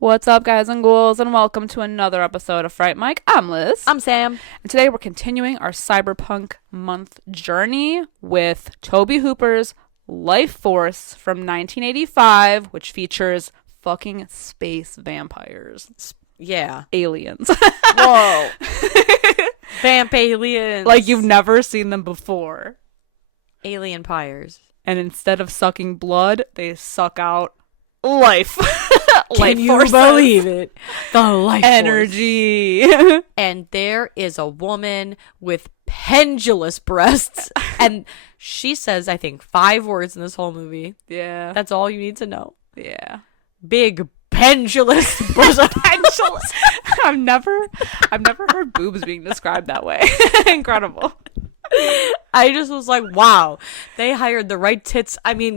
What's up, guys and ghouls, and welcome to another episode of Fright Mic. I'm Liz. I'm Sam. And today we're continuing our cyberpunk month journey with Tobe Hooper's Lifeforce from 1985, which features fucking space vampires. Yeah. Aliens. Whoa. Vamp aliens. Like you've never seen them before. Alien pyres. And instead of sucking blood, they suck out life. Can you believe it? The life energy. And there is a woman with pendulous breasts. And she says, I think, 5 words in this whole movie. Yeah. That's all you need to know. Yeah. Big pendulous bosom. Pendulous. I've never heard boobs being described that way. Incredible. I just was like, wow, they hired the right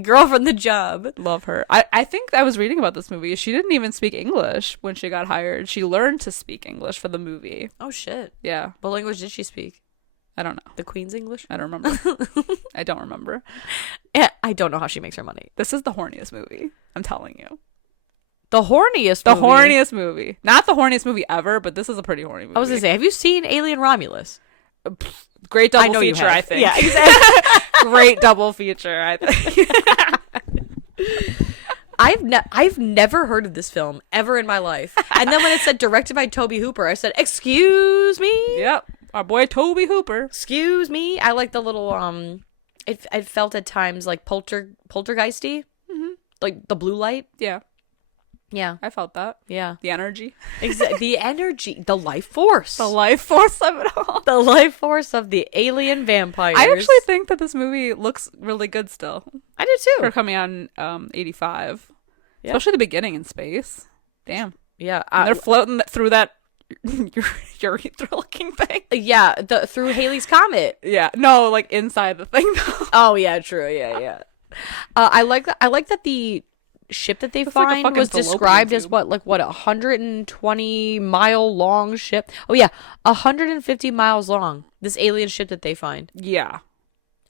girl from the job. Love her. I think I was reading about this movie. She didn't even speak English when she got hired. She learned to speak English for the movie. Oh, shit. Yeah. What language did she speak? I don't know. The Queen's English? I don't remember. I don't remember. I don't know how she makes her money. This is the horniest movie. I'm telling you. The horniest movie? The movie? horniest movie. Not the horniest movie ever, but this is a pretty horny movie. I was going to say, have you seen Alien Romulus? Great double feature, I think. Yeah, exactly. Great double feature, I think. I've never heard of this film ever in my life. And then when it said directed by Tobe Hooper, I said, "Excuse me." Yep, our boy Tobe Hooper. Excuse me. I like the little It felt at times like poltergeisty, like the blue light. Yeah. Yeah, I felt that. Yeah, the energy. The energy, the life force, the life force of it all. The life force of the alien vampires. I actually think that this movie looks really good still. I do too. For coming on 85, especially the beginning in space. Damn. Yeah, they're floating through that urethra-looking thing. Yeah, through Halley's Comet. Yeah, no, like inside the thing though. Oh yeah, true. Yeah. I like that the ship that they find like was described as what 120-mile long ship. Oh yeah, 150 miles long. This alien ship that they find. Yeah,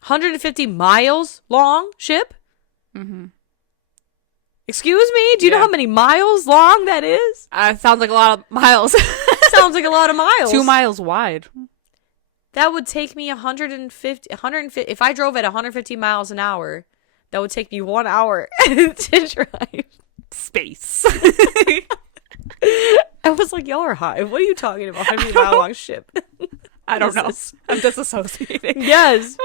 150 miles long ship. Excuse me. Do you know how many miles long that is? Sounds like a lot of miles. Sounds like a lot of miles. 2 miles wide. That would take me 150. If I drove at 150 miles an hour. That would take me 1 hour to drive. Space. I was like, y'all are high. What are you talking about? 150-mile long ship. I don't know. I'm disassociating. Yes.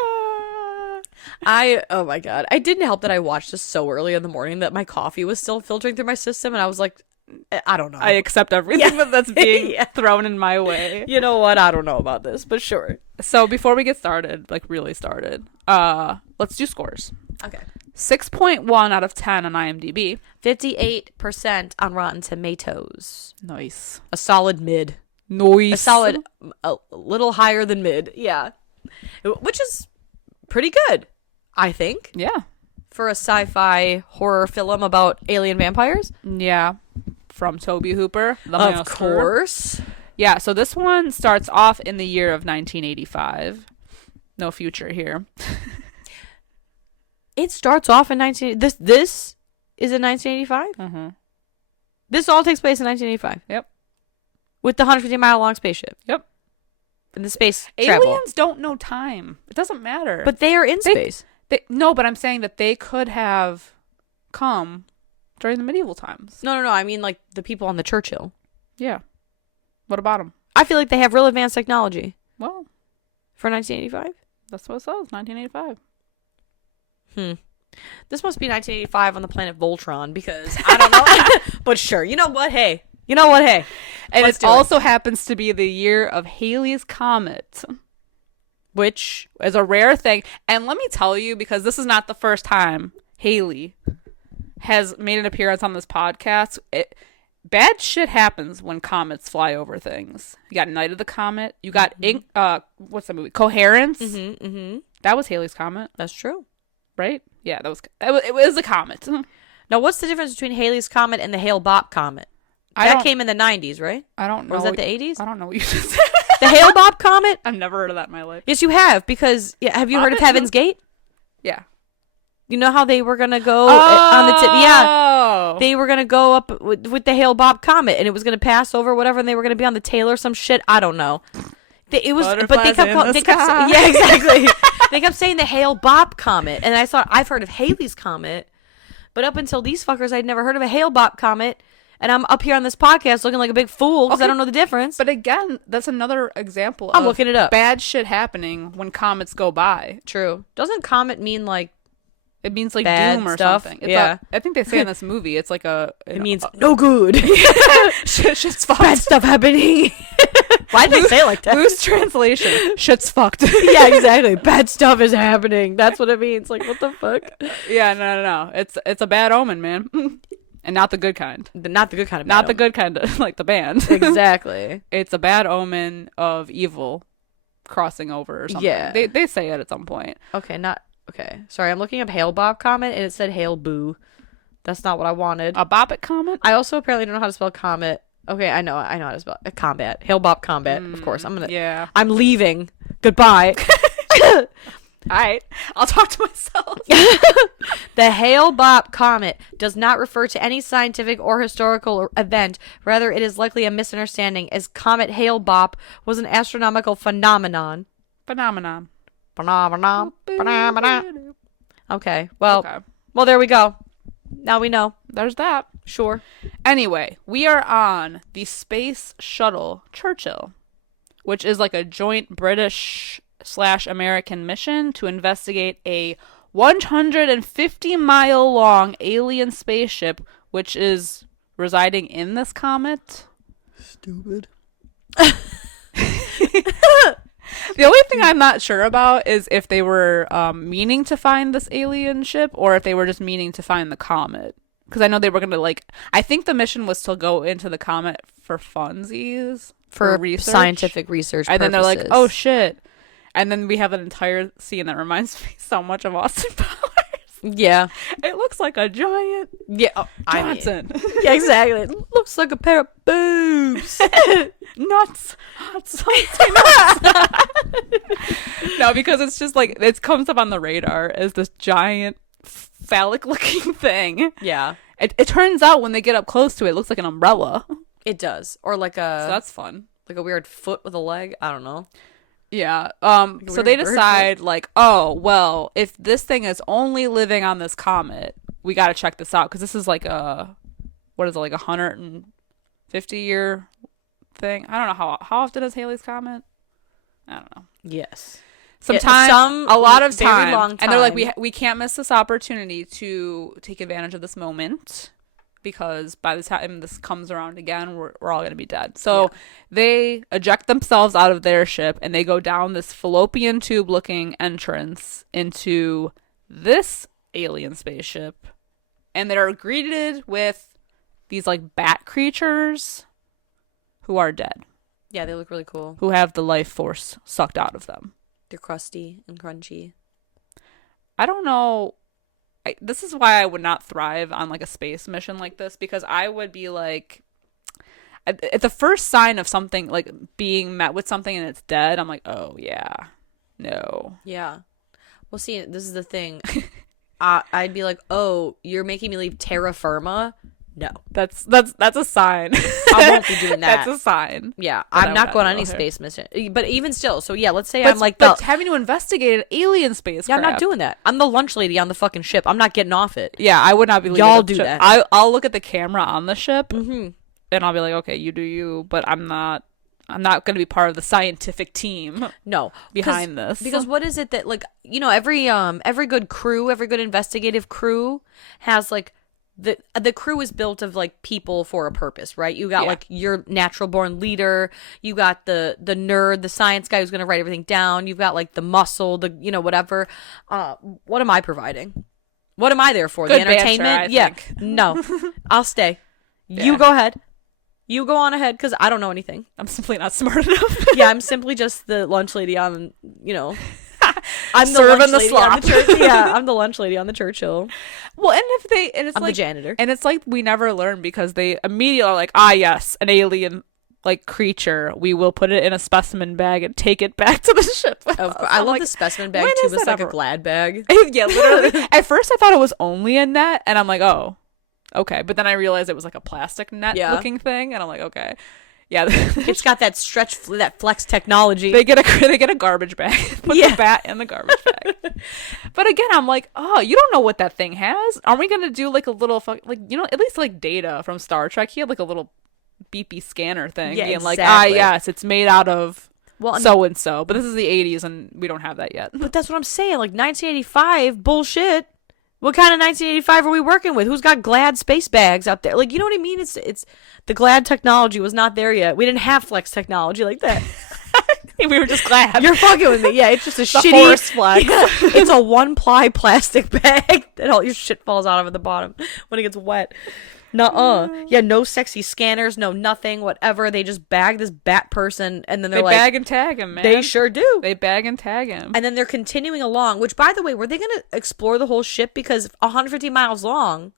Oh my God. I didn't help that I watched this so early in the morning that my coffee was still filtering through my system. And I was like, I don't know. I accept everything that's being thrown in my way. You know what? I don't know about this, but sure. So before we get started, like really started, let's do scores. Okay. 6.1 out of 10 on IMDb. 58% on Rotten Tomatoes. Nice. A solid mid. Nice. A solid, a little higher than mid. Yeah. Which is pretty good, I think. Yeah. For a sci-fi horror film about alien vampires. Yeah. From Tobe Hooper. Of course. Yeah, so this one starts off in the year of 1985. No future here. It starts off in This is in 1985? Mm-hmm. This all takes place in 1985? Yep. With the 150-mile long spaceship? Yep. In the space travel. Aliens don't know time. It doesn't matter. But they are in space. No, but I'm saying that they could have come during the medieval times. No. I mean, like, the people on the Churchill. Yeah. What about them? I feel like they have real advanced technology. Well. For 1985? That's what it says, 1985. This must be 1985 on the planet Voltron because I don't know. But sure. You know what? Hey. And it also happens to be the year of Halley's Comet, which is a rare thing. And let me tell you, because this is not the first time Halley has made an appearance on this podcast, bad shit happens when comets fly over things. You got Night of the Comet. You got what's that movie? Coherence. That was Halley's Comet. That's true. Right? Yeah, it was a comet. Now, what's the difference between Halley's Comet and the Hale-Bopp Comet? That came in the 90s, right? I don't know. Or was that the 80s? I don't know what you just said. The Hale-Bopp Comet? I've never heard of that in my life. Yes, you have, because have you heard of Heaven's Gate? Yeah. You know how they were going to go on the tip? Yeah. Oh. They were going to go up with the Hale-Bopp Comet, and it was going to pass over whatever, and they were going to be on the tail or some shit. I don't know. It was, but they kept yeah, exactly. They kept saying the Hale-Bopp Comet, and I've heard of Halley's Comet, but up until these fuckers, I'd never heard of a Hale-Bopp Comet, and I'm up here on this podcast looking like a big fool because I don't know the difference. But again, that's another example I'm looking it up. Bad shit happening when comets go by. True. Doesn't comet mean like it means like bad doom or stuff? something? Yeah. I think they say in this movie it's like it means no good. Shit's fucked. Bad stuff happening. Why'd they say it like that? Loose translation. Shit's fucked. Yeah, exactly. Bad stuff is happening. That's what it means. Like, what the fuck? Yeah, no. It's a bad omen, man. And not the good kind. Not the good kind of bad Not omen. the good kind of, like the band. Exactly. It's a bad omen of evil crossing over or something. Yeah. They say it at some point. Okay, sorry, I'm looking up Hale-Bopp Comet, and it said Hale-Boo. That's not what I wanted. A Boppet comet? I also apparently don't know how to spell comet. Okay, I know how to spell combat. Hale-Bopp Combat, of course. I'm leaving. Goodbye. All right, I'll talk to myself. The Hale-Bopp Comet does not refer to any scientific or historical event. Rather, it is likely a misunderstanding, as Comet Hale-Bopp was an astronomical phenomenon. Phenomenon. Okay, well, there we go. Now we know. There's that. Sure. Anyway, we are on the Space Shuttle Churchill, which is like a joint British/American mission to investigate a 150-mile long alien spaceship, which is residing in this comet. Stupid. The only thing I'm not sure about is if they were meaning to find this alien ship or if they were just meaning to find the comet. Because I know they were going to, I think the mission was to go into the comet for funsies. For research. Scientific research and purposes. then they're like, oh, shit. And then we have an entire scene that reminds me so much of Austin Powers. Yeah. It looks like a giant Johnson. Yeah, exactly. It looks like a pair of boobs. Nuts. No, because it's just like, it comes up on the radar as this giant phallic-looking thing. Yeah. It turns out when they get up close to it, it looks like an umbrella. It does. Or like So that's fun. like a weird foot with a leg. I don't know. Yeah. So they decide oh, well, if this thing is only living on this comet, we got to check this out because this is like a 150-year thing. I don't know how often is Halley's Comet? I don't know. Yes. A lot of time. Long time. And they're like, we can't miss this opportunity to take advantage of this moment because by the time this comes around again, we're all going to be dead. So they eject themselves out of their ship and they go down this fallopian tube looking entrance into this alien spaceship. And they're greeted with these bat creatures who are dead. Yeah, they look really cool. Who have the life force sucked out of them. They're crusty and crunchy. I don't know. This is why I would not thrive on a space mission like this because I would be at the first sign of something being met with something and it's dead, I'm like, oh yeah, no. Yeah. Well, see, this is the thing. I'd be like, oh, you're making me leave terra firma? No. That's a sign. I won't be doing that. That's a sign. Yeah, I'm not going on any space mission. But even still, so yeah, let's say I'm but having to investigate an alien spacecraft. Yeah, I'm not doing that. I'm the lunch lady on the fucking ship. I'm not getting off it. Yeah, I would not be leaving Y'all the do ship. that. I'll look at the camera on the ship and I'll be like, okay, you do you, but I'm not going to be part of the scientific team. No, behind this. Because what is it that every good crew, every good investigative crew has the crew is built of people for a purpose, right? You got your natural born leader, you got the nerd, the science guy who's going to write everything down, you've got the muscle, the whatever. What am I providing? What am I there for? Good the entertainment? banter, I think. No. I'll stay. You go ahead. You go on ahead, because I don't know anything. I'm simply not smart enough. Yeah, I'm simply just the lunch lady on, I'm the serving lunch the lady slop. on the church. Yeah, I'm the lunch lady on the Churchill. Well, and it's I'm like the janitor. And it's like we never learn, because they immediately are like, ah, yes, an alien like creature. We will put it in a specimen bag and take it back to the ship. I love the specimen bag too. It's like a Glad bag. Yeah, literally. At first, I thought it was only a net, and I'm like, oh, okay. But then I realized it was like a plastic net looking thing, and I'm like, okay. Yeah, it's got that that flex technology. They get a garbage bag, put the bat in the garbage bag. But again, I'm like, oh, you don't know what that thing has. Are we gonna do like a little at least like Data from Star Trek? He had like a little beepy scanner thing, being like, yes, it's made out of so and so. But this is the 80s, and we don't have that yet. But that's what I'm saying. Like 1985, bullshit. What kind of 1985 are we working with? Who's got Glad space bags out there? Like, you know what I mean? It's the Glad technology was not there yet. We didn't have flex technology like that. We were just Glad. You're fucking with me. Yeah, it's just a shitty Force flex. Yeah, it's a 1-ply plastic bag that all your shit falls out of at the bottom when it gets wet. Nuh-uh. Yeah, no sexy scanners, no nothing, whatever. They just bag this bat person, and then they bag and tag him, man. They sure do. They bag and tag him. And then they're continuing along, which, by the way, were they going to explore the whole ship? Because 150 miles long,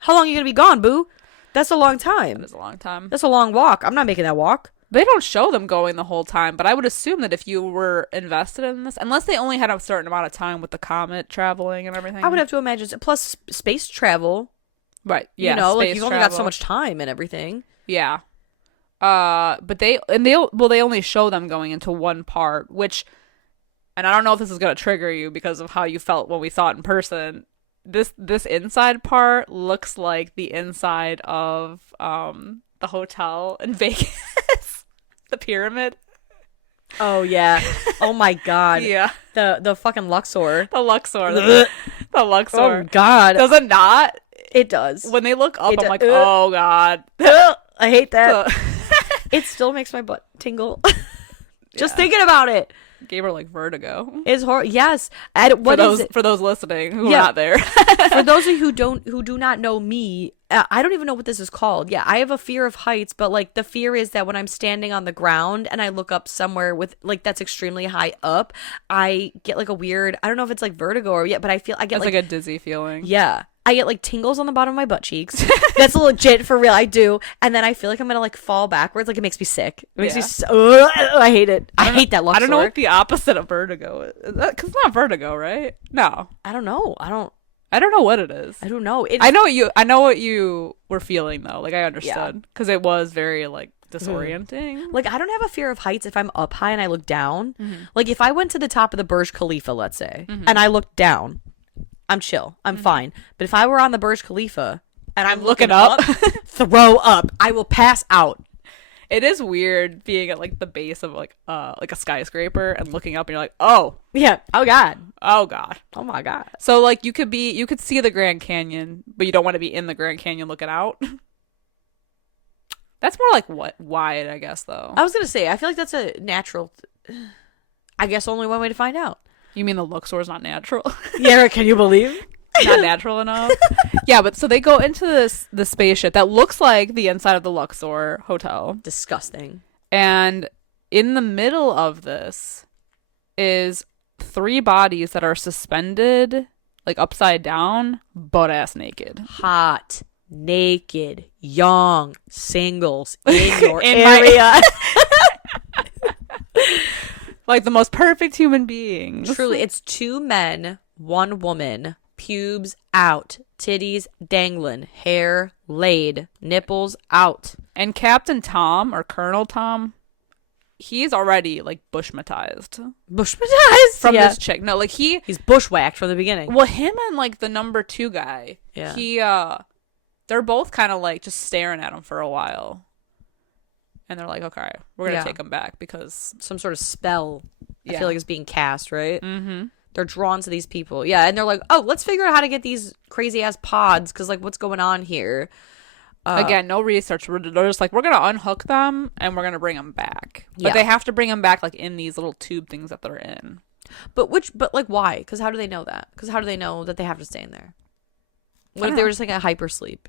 how long are you going to be gone, boo? That's a long time. That is a long time. That's a long walk. I'm not making that walk. They don't show them going the whole time, but I would assume that if you were invested in this, unless they only had a certain amount of time with the comet traveling and everything. I would have to imagine. Plus, space travel. Right. Yeah. Like you've only got so much time and everything. Yeah. But they only show them going into one part, which, and I don't know if this is gonna trigger you because of how you felt when we saw it in person. This inside part looks like the inside of the hotel in Vegas, the pyramid. Oh yeah. Oh my god. Yeah. The fucking Luxor. The Luxor. The Luxor. Oh god. Does it not? It does. When they look up, I'm like, oh god. I hate that. It still makes my butt tingle. Just thinking about it. Gave her like vertigo. It's horrible. Yes. For those listening who are not there. For those of you who do not know me, I don't even know what this is called. Yeah, I have a fear of heights, but like the fear is that when I'm standing on the ground and I look up somewhere with like that's extremely high up, I get like a weird, I don't know if it's like vertigo or but I get like a dizzy feeling. Yeah. I get like tingles on the bottom of my butt cheeks. That's legit, for real. I do. And then I feel like I'm going to like fall backwards. Like it makes me sick. It makes me so, I hate it. I hate that Luxor. I don't know what the opposite of vertigo is. Because it's not vertigo, right? No. I don't know. I don't know what it is. I don't know. I know what you were feeling though. Like I understood. Because it was very like disorienting. Like I don't have a fear of heights if I'm up high and I look down. Like if I went to the top of the Burj Khalifa, let's say, and I looked down, I'm chill. I'm fine. But if I were on the Burj Khalifa and I'm looking up, throw up. I will pass out. It is weird being at like the base of like a skyscraper and looking up and you're like, oh yeah, oh god, oh god, oh my god. So like you could see the Grand Canyon, but you don't want to be in the Grand Canyon looking out. That's more like wide, I guess. Though I was gonna say, I feel like that's a natural. I guess only one way to find out. You mean the Luxor is not natural? Yeah, can you believe? Not natural enough. Yeah, but so they go into the spaceship that looks like the inside of the Luxor hotel. Disgusting. And in the middle of this is 3 bodies that are suspended, like upside down, butt-ass naked. Hot, naked, young, singles in your area. Like the most perfect human beings. Truly, it's 2 men, 1 woman, pubes out, titties dangling, hair laid, nipples out. And Captain Tom, or Colonel Tom, he's already like bushmatized. Bushmatized? From this chick. No, like he's bushwhacked from the beginning. Well, him and like the number 2 guy, they're both kind of like just staring at him for a while. And they're like, okay, we're going to take him back because some sort of spell, I feel like, is being cast, right? Mm-hmm. They're drawn to these people. Yeah, and they're like, oh, let's figure out how to get these crazy-ass pods because, like, what's going on here? Again, no research. They're just like, we're going to unhook them and we're going to bring them back. But they have to bring them back, like, in these little tube things that they're in. But like, why? Because how do they know that? Because how do they know that they have to stay in there? What if they were just, like, a hypersleep?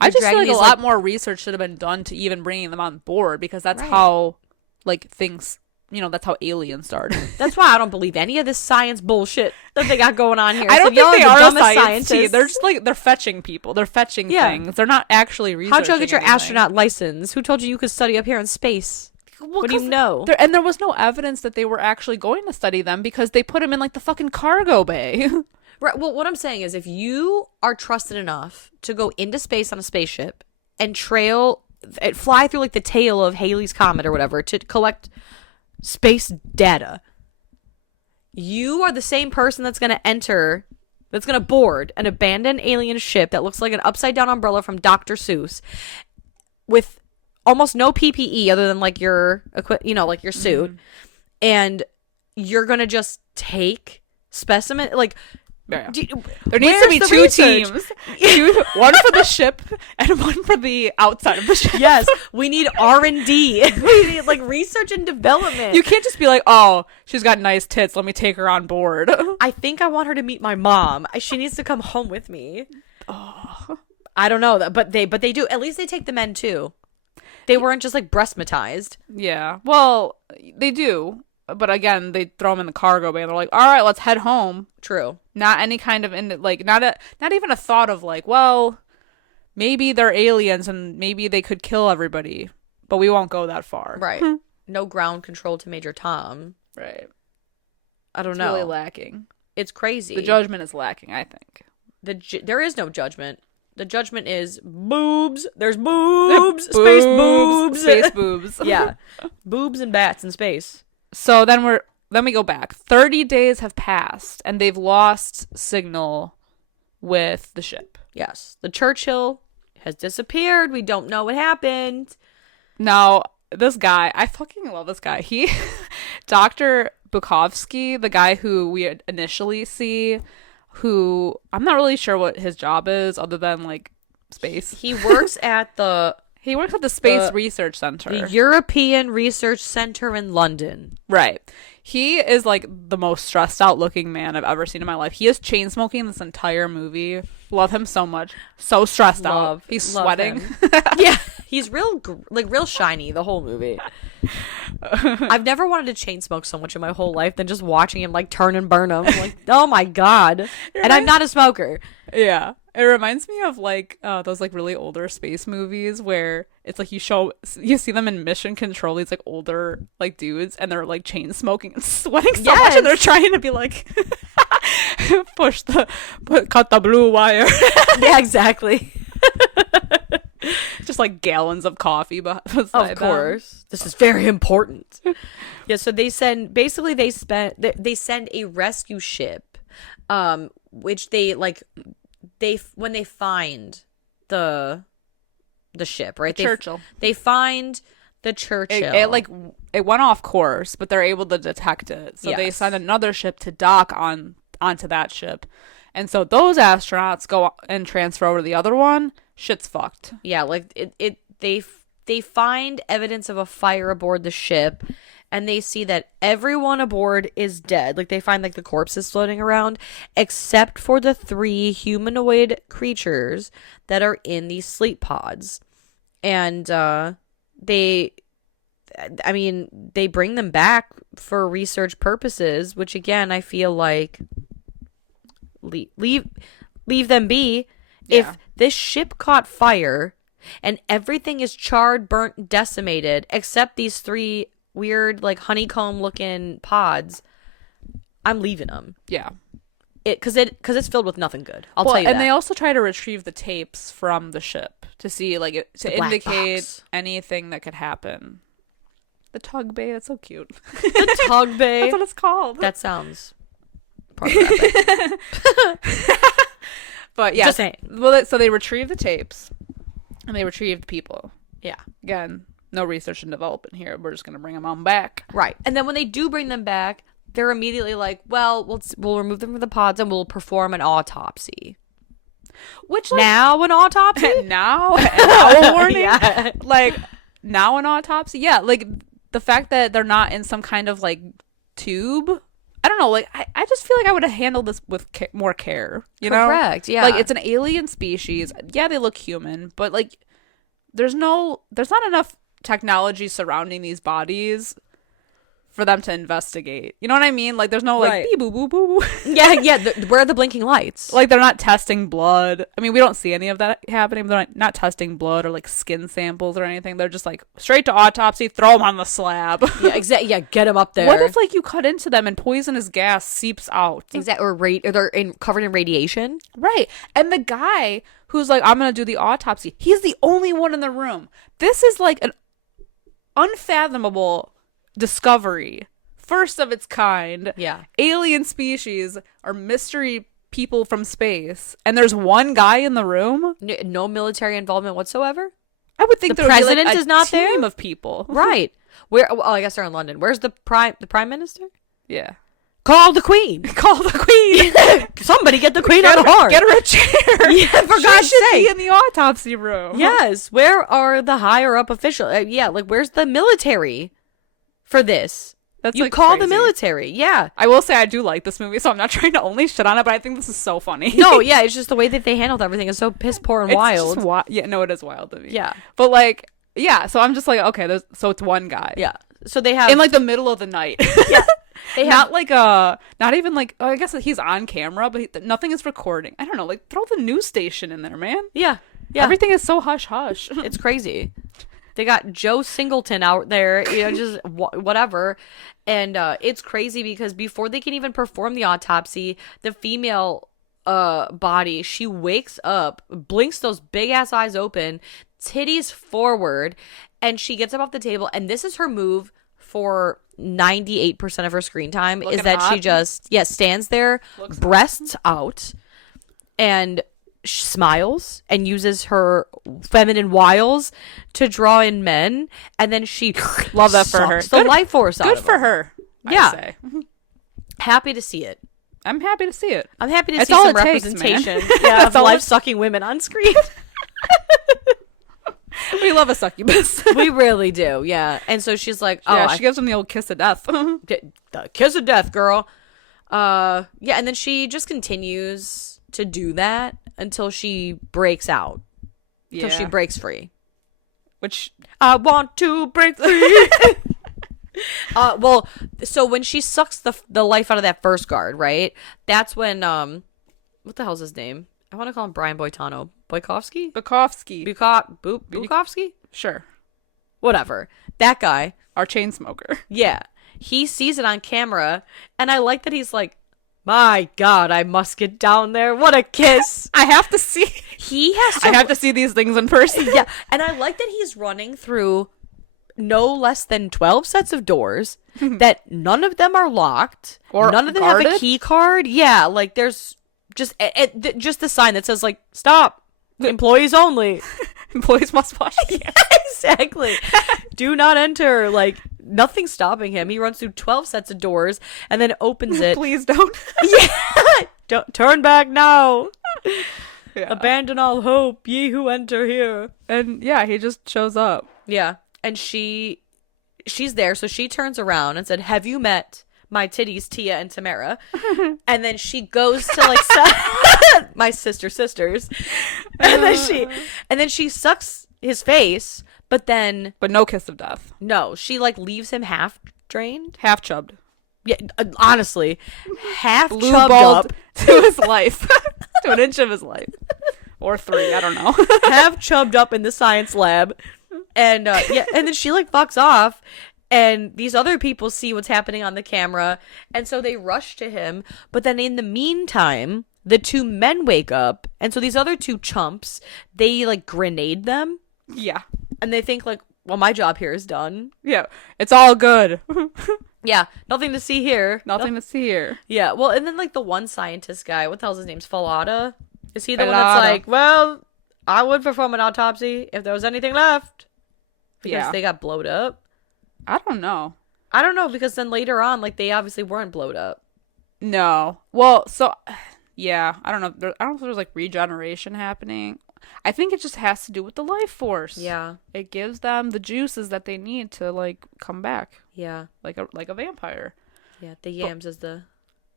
I just feel like a lot more research should have been done to even bringing them on board, because that's how, like, things, you know, that's how aliens started. That's why I don't believe any of this science bullshit that they got going on here. I don't think they are a science team. They're just like, they're fetching people. They're fetching things. They're not actually researching. How'd you get your astronaut license? Who told you could study up here in space? Well, what do you know? And there was no evidence that they were actually going to study them, because they put them in, like, the fucking cargo bay. Right. Well, what I'm saying is, if you are trusted enough to go into space on a spaceship and fly through, like, the tail of Halley's Comet or whatever to collect space data, you are the same person that's going to board an abandoned alien ship that looks like an upside down umbrella from Dr. Seuss, with almost no PPE other than, like, your like your suit, and you're going to just take specimen, like, there needs to be two teams. One for the ship and one for the outside of the ship. Yes, we need R&D. We need, like, research and development. You can't just be like, oh, she's got nice tits, let me take her on board. I think I want her to meet my mom. She needs to come home with me. Oh. I don't know, but they do. At least they take the men too. They weren't just, like, breastmatized. Yeah. Well, they do. But again, they throw them in the cargo bay and they're like, all right, let's head home. True. Not any kind of, not even a thought of, like, well, maybe they're aliens and maybe they could kill everybody, but we won't go that far. Right. No ground control to Major Tom. Right. I don't know. It's really lacking. It's crazy. The judgment is lacking, I think. There is no judgment. The judgment is boobs. There's boobs. Space boobs. Space boobs. Yeah. Boobs and bats in space. So then we go back. 30 days have passed, and they've lost signal with the ship. Yes. The Churchill has disappeared. We don't know what happened. Now, this guy, I fucking love this guy. Dr. Bukowski, the guy who we initially see, who I'm not really sure what his job is other than, like, space. He works at the Space Research Center. The European Research Center in London. Right. He is, like, the most stressed out looking man I've ever seen in my life. He is chain smoking this entire movie. Love him so much. So stressed out. He's sweating. Yeah. He's real shiny the whole movie. I've never wanted to chain smoke so much in my whole life than just watching him, like, turn and burn him. Like, oh my God. And I'm not a smoker. Yeah. It reminds me of, like, those, like, really older space movies where it's like you see them in Mission Control, these, like, older, like, dudes, and they're, like, chain smoking and sweating so much, and they're trying to be like cut the blue wire. Yeah, exactly. Just, like, gallons of coffee beside of course them. This is very important. Yeah, so they send a rescue ship, which they, like, when they find the ship, right? Churchill. They find the Churchill. It went off course, but they're able to detect it. So they send another ship to dock onto that ship. And so those astronauts go and transfer over to the other one. Shit's fucked. Yeah, like they find evidence of a fire aboard the ship. And they see that everyone aboard is dead. Like, they find, like, the corpses floating around, except for the 3 humanoid creatures that are in these sleep pods. And they bring them back for research purposes, which, again, I feel like leave them be. Yeah. If this ship caught fire and everything is charred, burnt, decimated, except these 3 weird, like, honeycomb looking pods, I'm leaving them. Yeah. Because it's filled with nothing good. I'll tell you that. And they also try to retrieve the tapes from the ship to see, like, to indicate anything that could happen. The tug bay, that's so cute. The tug bay. That's what it's called. That sounds pornographic. But yeah. Just saying. Well, so they retrieve the tapes and they retrieve the people. Yeah. Again, no research and development here. We're just going to bring them on back. Right. And then when they do bring them back, they're immediately like, well, we'll remove them from the pods and we'll perform an autopsy. Which, like, now an autopsy? now a warning? Yeah. Like, now an autopsy? Yeah, like, the fact that they're not in some kind of, like, tube, I don't know, like, I just feel like I would have handled this with more care, you know? Correct, yeah. Like, it's an alien species. Yeah, they look human, but, like, there's not enough technology surrounding these bodies for them to investigate. You know what I mean? Like, there's no, like, beep, boo, boo, boo, boo. Yeah, where are the blinking lights? Like, they're not testing blood. I mean, we don't see any of that happening. They're not testing blood or, like, skin samples or anything. They're just, like, straight to autopsy, throw them on the slab. Yeah, exactly. Yeah, get them up there. What if, like, you cut into them and poisonous gas seeps out? Exactly. Or they're covered in radiation? Right. And the guy who's like, I'm going to do the autopsy, he's the only one in the room. This is, like, an unfathomable discovery, first of its kind. Yeah, alien species or mystery people from space, and there's one guy in the room. No military involvement whatsoever. I would think the there would president be, like, is not team there of people. Right. Where? Well, I guess they're in London. Where's the prime minister? Yeah. Call the queen. Call the queen. Somebody get the queen on the horn. Get her a chair. Yeah, for God's should sake. be in the autopsy room. Yes. Where are the higher up officials? Yeah, like where's the military for this? That's you like call crazy. the military. Yeah. I will say I do like this movie, so I'm not trying to only shit on it, but I think this is so funny. No, yeah, it's just the way that they handled everything is so piss poor and wild. Yeah, no, it is wild to me. Yeah. But, like, yeah, so I'm just like, okay, so it's one guy. Yeah. So they have in, like, the middle of the night. Yeah. They have not even like, I guess he's on camera, but nothing is recording. I don't know, like, throw the news station in there, man. Yeah. Yeah. Everything is so hush hush. It's crazy. They got Joe Singleton out there, just whatever. And it's crazy because before they can even perform the autopsy, the female body, she wakes up, blinks those big ass eyes open, titties forward, and she gets up off the table. And this is her move for 98% of her screen time. Looking is that hot. She just stands there, looks breasts out, and smiles and uses her feminine wiles to draw in men, and then she love that for her. The life force out good of for them. her. Yeah, I say. Happy to see it. I'm happy to see it. I'm happy to That's see all some it takes, representation. Yeah, of life sucking women on screen. We love a succubus. We really do, yeah. And so she's like, oh, yeah, she gives him the old kiss of death. The kiss of death, girl. Yeah, and then she just continues to do that until she breaks out. Yeah. Until she breaks free. Which, I want to break free. Well, so when she sucks the life out of that first guard, right? That's when, what the hell's his name? I want to call him Brian Boitano. Bukowski? Bukowski? Sure. Whatever. That guy. Our chain smoker. Yeah. He sees it on camera, and I like that he's like, my God, I must get down there. What a kiss. I have to see. I have to see these things in person. Yeah. And I like that he's running through no less than 12 sets of doors that none of them are locked. Or none of them guarded? have a key card. Yeah. Like there's just the sign that says like, stop. Employees only. Employees must wash hands. Yeah, exactly. Do not enter. Like, nothing's stopping him. He runs through 12 sets of doors and then opens it. Please don't. Yeah. Don't turn back now. Yeah. Abandon all hope, ye who enter here. And yeah, he just shows up. Yeah. And she's there, so she turns around and said, have you met my titties, Tia and Tamara? And then she goes to like my sisters. And then she sucks his face, but no kiss of death. No, she like leaves him half drained, half chubbed. Yeah, honestly, half blue chubbed balled up to his life, to an inch of his life, or 3. I don't know. Half chubbed up in the science lab, and and then she like fucks off. And these other people see what's happening on the camera, and so they rush to him. But then in the meantime, the 2 men wake up, and so these other 2 chumps, they like grenade them. Yeah. And they think like, well, my job here is done. Yeah. It's all good. Yeah. Nothing to see here. Nothing to see here. Yeah. Well, and then like the one scientist guy, what the hell's his name? Falada? Is he the one that's like, well, I would perform an autopsy if there was anything left? Because they got blowed up. I don't know. Because then later on, like, they obviously weren't blowed up. No. Well, so, yeah, I don't know. I don't know if there's, like, regeneration happening. I think it just has to do with the life force. Yeah. It gives them the juices that they need to, like, come back. Yeah. Like a vampire. Yeah, the yams is the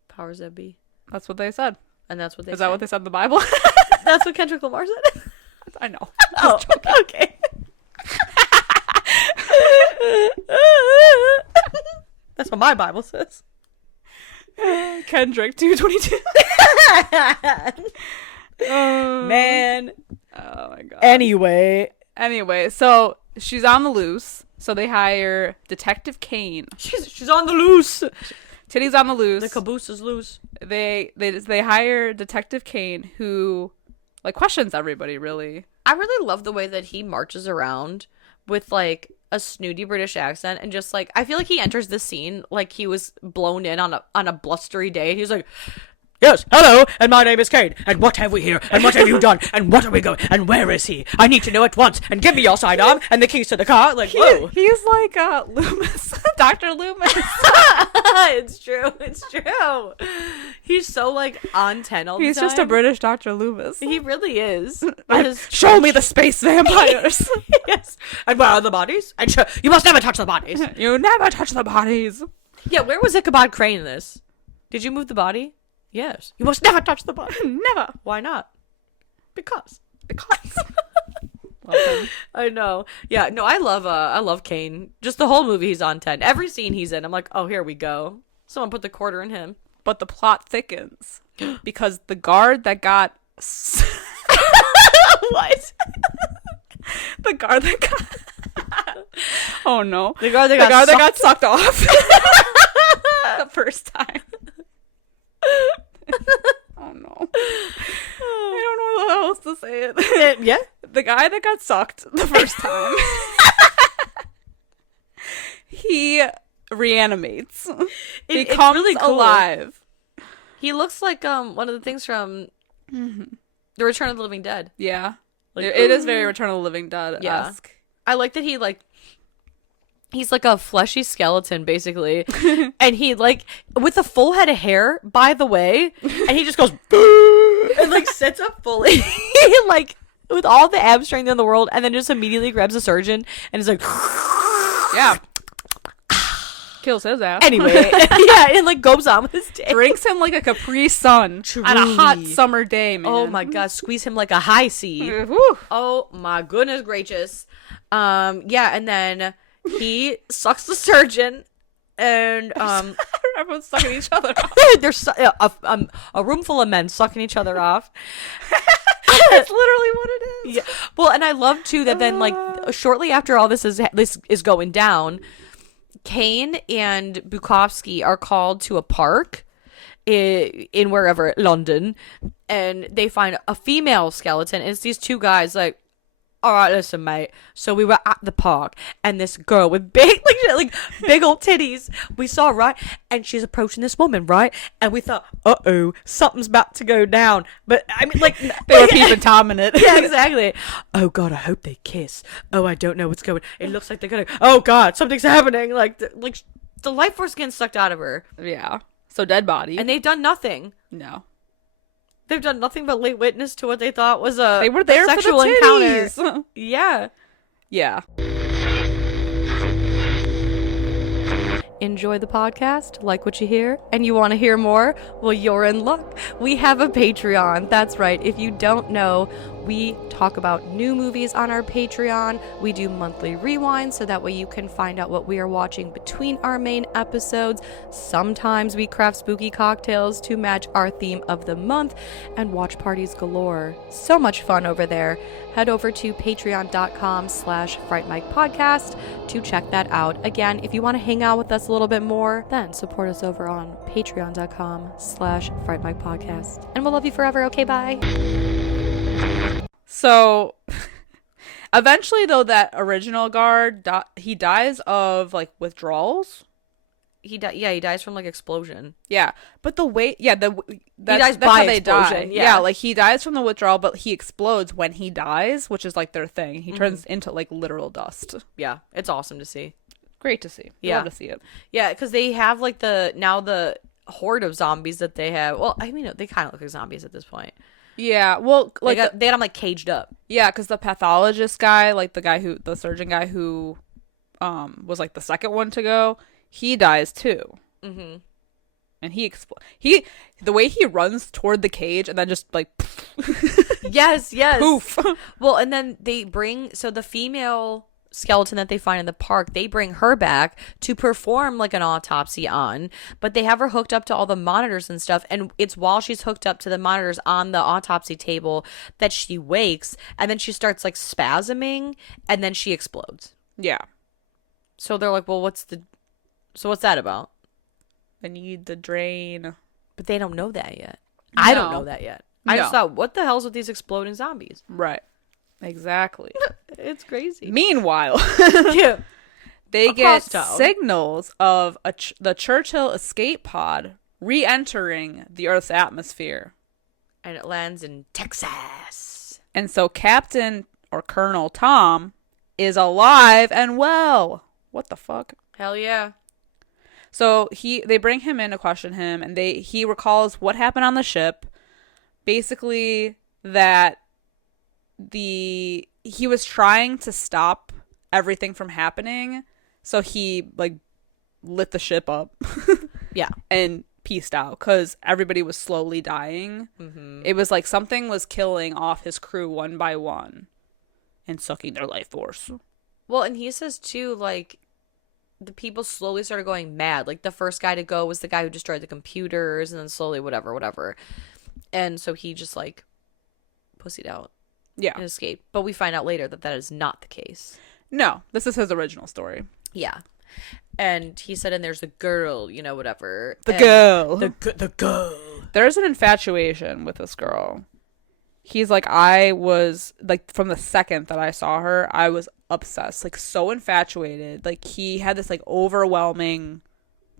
powers that be. That's what they said. And that's what they Is said. that what they said in the Bible? That's what Kendrick Lamar said? I know. Oh, okay. That's what my Bible says. Kendrick 2:22. Man. Oh my god. Anyway, so she's on the loose. So they hire Detective Kane. She's on the loose. Titty's on the loose. The caboose is loose. They hire Detective Kane, who like questions everybody really. I really love the way that he marches around with like a snooty British accent and just like I feel like he enters the scene like he was blown in on a blustery day. He's like, "Yes, hello, and my name is Kane, and what have we here, and what have you done, and what are we going, and where is he? I need to know at once, and give me your sidearm, and the keys to the car." Like, whoa. He's like Loomis. Dr. Loomis. It's true. He's so like on 10 all the time. He's just a British Dr. Loomis. He really is. Show me the space vampires. Yes. And where are the bodies? And you must never touch the bodies. You never touch the bodies. Yeah, where was Ichabod Crane in this? Did you move the body? Yes. You must never touch the body. Never. Why not? Because. Well, I know. Yeah, no, I love Kane. Just the whole movie he's on 10. Every scene he's in, I'm like, "Oh, here we go. Someone put the quarter in him." but the plot thickens because the guard that got what? The guard that got oh no, the guard that got sucked off the first time. Oh no, I don't know how else to say it. Yeah, the guy that got sucked the first time. He reanimates. He comes really cool. alive. He looks like one of the things from The Return of the Living Dead. Yeah, like, it is very Return of the Living Dead-esque. Yeah. I like that he's like a fleshy skeleton basically, and he like with a full head of hair, by the way, and he just goes and like sits up fully, like with all the ab strength in the world, and then just immediately grabs a surgeon and is like, yeah. Kills his ass. Anyway, yeah, and like goes on with his day. Drinks him like a Capri Sun on a hot summer day, man. Oh my god, squeeze him like a high C. Whew. Oh my goodness gracious. Yeah, and then he sucks the surgeon, and everyone's sucking each other off. There's a room full of men sucking each other off. That's literally what it is. Yeah. Well, and I love too that then like shortly after all this is going down, Kane and Bukowski are called to a park in wherever, London, and they find a female skeleton, and it's these two guys like, "All right, listen, mate. So we were at the park, and this girl with big, like big old titties, we saw, right? And she's approaching this woman, right? And we thought, uh-oh, something's about to go down. But I mean, like they were peeping Tom in it. Yeah, exactly. Oh God, I hope they kiss. Oh, I don't know what's going. It looks like they're gonna. Oh God, something's happening. Like the life force getting sucked out of her. Yeah. So dead body, and they've done nothing. No. They've done nothing but lay witness to what they thought was they were there sexual for the titties. encounter. Yeah. Yeah. Enjoy the podcast, like what you hear, and you want to hear more? Well, you're in luck. We have a Patreon. That's right. If you don't know, we talk about new movies on our Patreon. We do monthly rewinds so that way you can find out what we are watching between our main episodes. Sometimes we craft spooky cocktails to match our theme of the month, and watch parties galore. So much fun over there. Head over to patreon.com/Fright Mic podcast to check that out. Again, if you want to hang out with us a little bit more, then support us over on patreon.com/Fright Mic podcast. And we'll love you forever. Okay, bye. So eventually though, that original guard he dies of like withdrawals. He dies from like explosion. Yeah, but the way, yeah, he dies by how they explosion. die. Yeah, like he dies from the withdrawal, but he explodes when he dies, which is like their thing. He turns into like literal dust. Yeah, it's awesome to see. Great to see. Yeah, love to see it. Yeah, because they have like the horde of zombies that they have. Well, I mean, they kind of look like zombies at this point. Yeah, well, like they had them like caged up. Yeah, because the pathologist guy, like the surgeon guy who was like the second one to go, he dies too. Mm-hmm. and the way he runs toward the cage and then just like yes poof. Well, and then they bring the female skeleton that they find in the park, they bring her back to perform like an autopsy on, but they have her hooked up to all the monitors and stuff, and it's while she's hooked up to the monitors on the autopsy table that she wakes, and then she starts like spasming, and then she explodes. Yeah. So they're like, well, what's that about? I need the drain. But they don't know that yet. No. I don't know that yet. I No. just thought, what the hell's with these exploding zombies? Right. Exactly. It's crazy. Meanwhile, Yeah. they get town. signals of the Churchill escape pod re-entering the Earth's atmosphere. And it lands in Texas. And so Captain or Colonel Tom is alive and well. What the fuck? Hell yeah. So they bring him in to question him, and he recalls what happened on the ship. Basically, that he was trying to stop everything from happening, so he like lit the ship up. Yeah. And pieced out because everybody was slowly dying. Mm-hmm. It was like something was killing off his crew one by one and sucking their life force. Well, and he says too, like, the people slowly started going mad. Like, the first guy to go was the guy who destroyed the computers, and then slowly whatever. And so he just, like, pussied out. Yeah. And escaped. But we find out later that is not the case. No, this is his original story. Yeah. And he said, and there's a girl, whatever. The girl. The girl. There's an infatuation with this girl. He's like, I was, like, from the second that I saw her, I was obsessed. Like, so infatuated. Like, he had this, like, overwhelming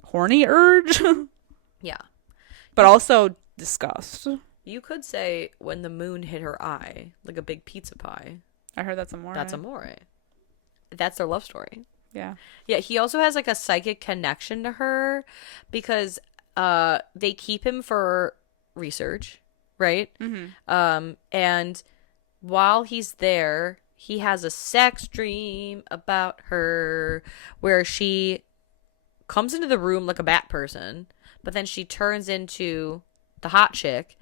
horny urge. Yeah. But also disgust. You could say when the moon hit her eye, like a big pizza pie. I heard that's amore. That's amore. That's their love story. Yeah. Yeah, he also has like a psychic connection to her because they keep him for research, right? Mm-hmm. And while he's there, he has a sex dream about her where she comes into the room like a bat person, but then she turns into the hot chick.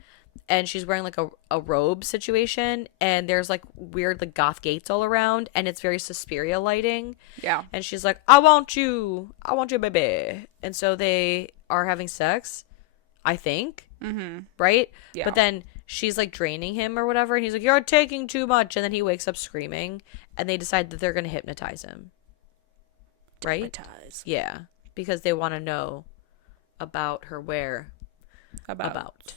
And she's wearing like a robe situation, and there's like weird like goth gates all around, and it's very Suspiria lighting. Yeah. And she's like, I want you, baby. And so they are having sex, I think. Mm-hmm. Right? Yeah. But then she's like draining him or whatever, and he's like, you're taking too much. And then he wakes up screaming, and they decide that they're going to hypnotize him. Right? Hypnotize. Yeah. Because they want to know about her about.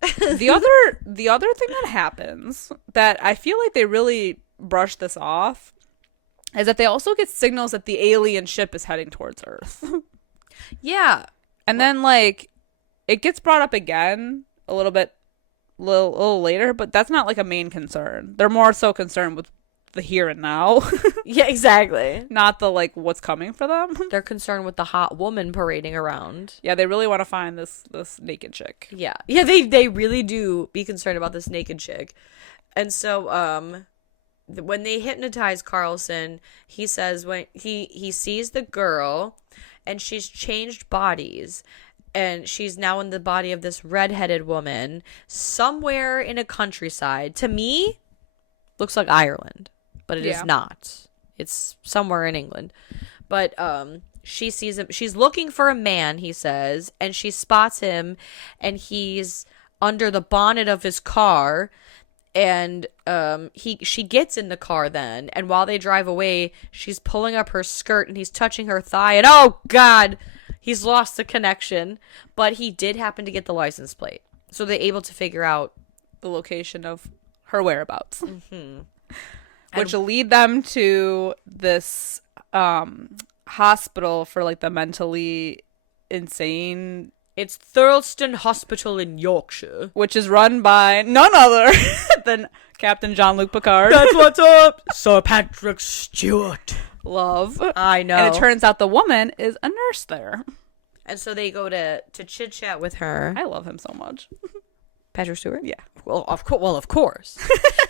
The other thing that happens that I feel like they really brush this off is that they also get signals that the alien ship is heading towards Earth. Yeah. And then like it gets brought up again a little later, but that's not like a main concern. They're more so concerned with the here and now. Yeah, exactly. Not the like what's coming for them. They're concerned with the hot woman parading around. Yeah, they really want to find this naked chick. Yeah. Yeah, they really do be concerned about this naked chick. And so when they hypnotize Carlson, he says when he sees the girl and she's changed bodies and she's now in the body of this redheaded woman somewhere in a countryside. To me, looks like Ireland. But it is not. It's somewhere in England. But she sees him. She's looking for a man, he says, and she spots him, and he's under the bonnet of his car. And she gets in the car then, and while they drive away, she's pulling up her skirt, and he's touching her thigh, and oh God, he's lost the connection. But he did happen to get the license plate, so they're able to figure out the location of her whereabouts. Mm-hmm. Which will lead them to this hospital for like the mentally insane. It's Thurlston Hospital in Yorkshire, which is run by none other than Captain Jean-Luc Picard. That's what's up, Sir Patrick Stewart. Love. I know. And it turns out the woman is a nurse there. And so they go to chit chat with her. I love him so much. Patrick Stewart? Yeah. Well, of course.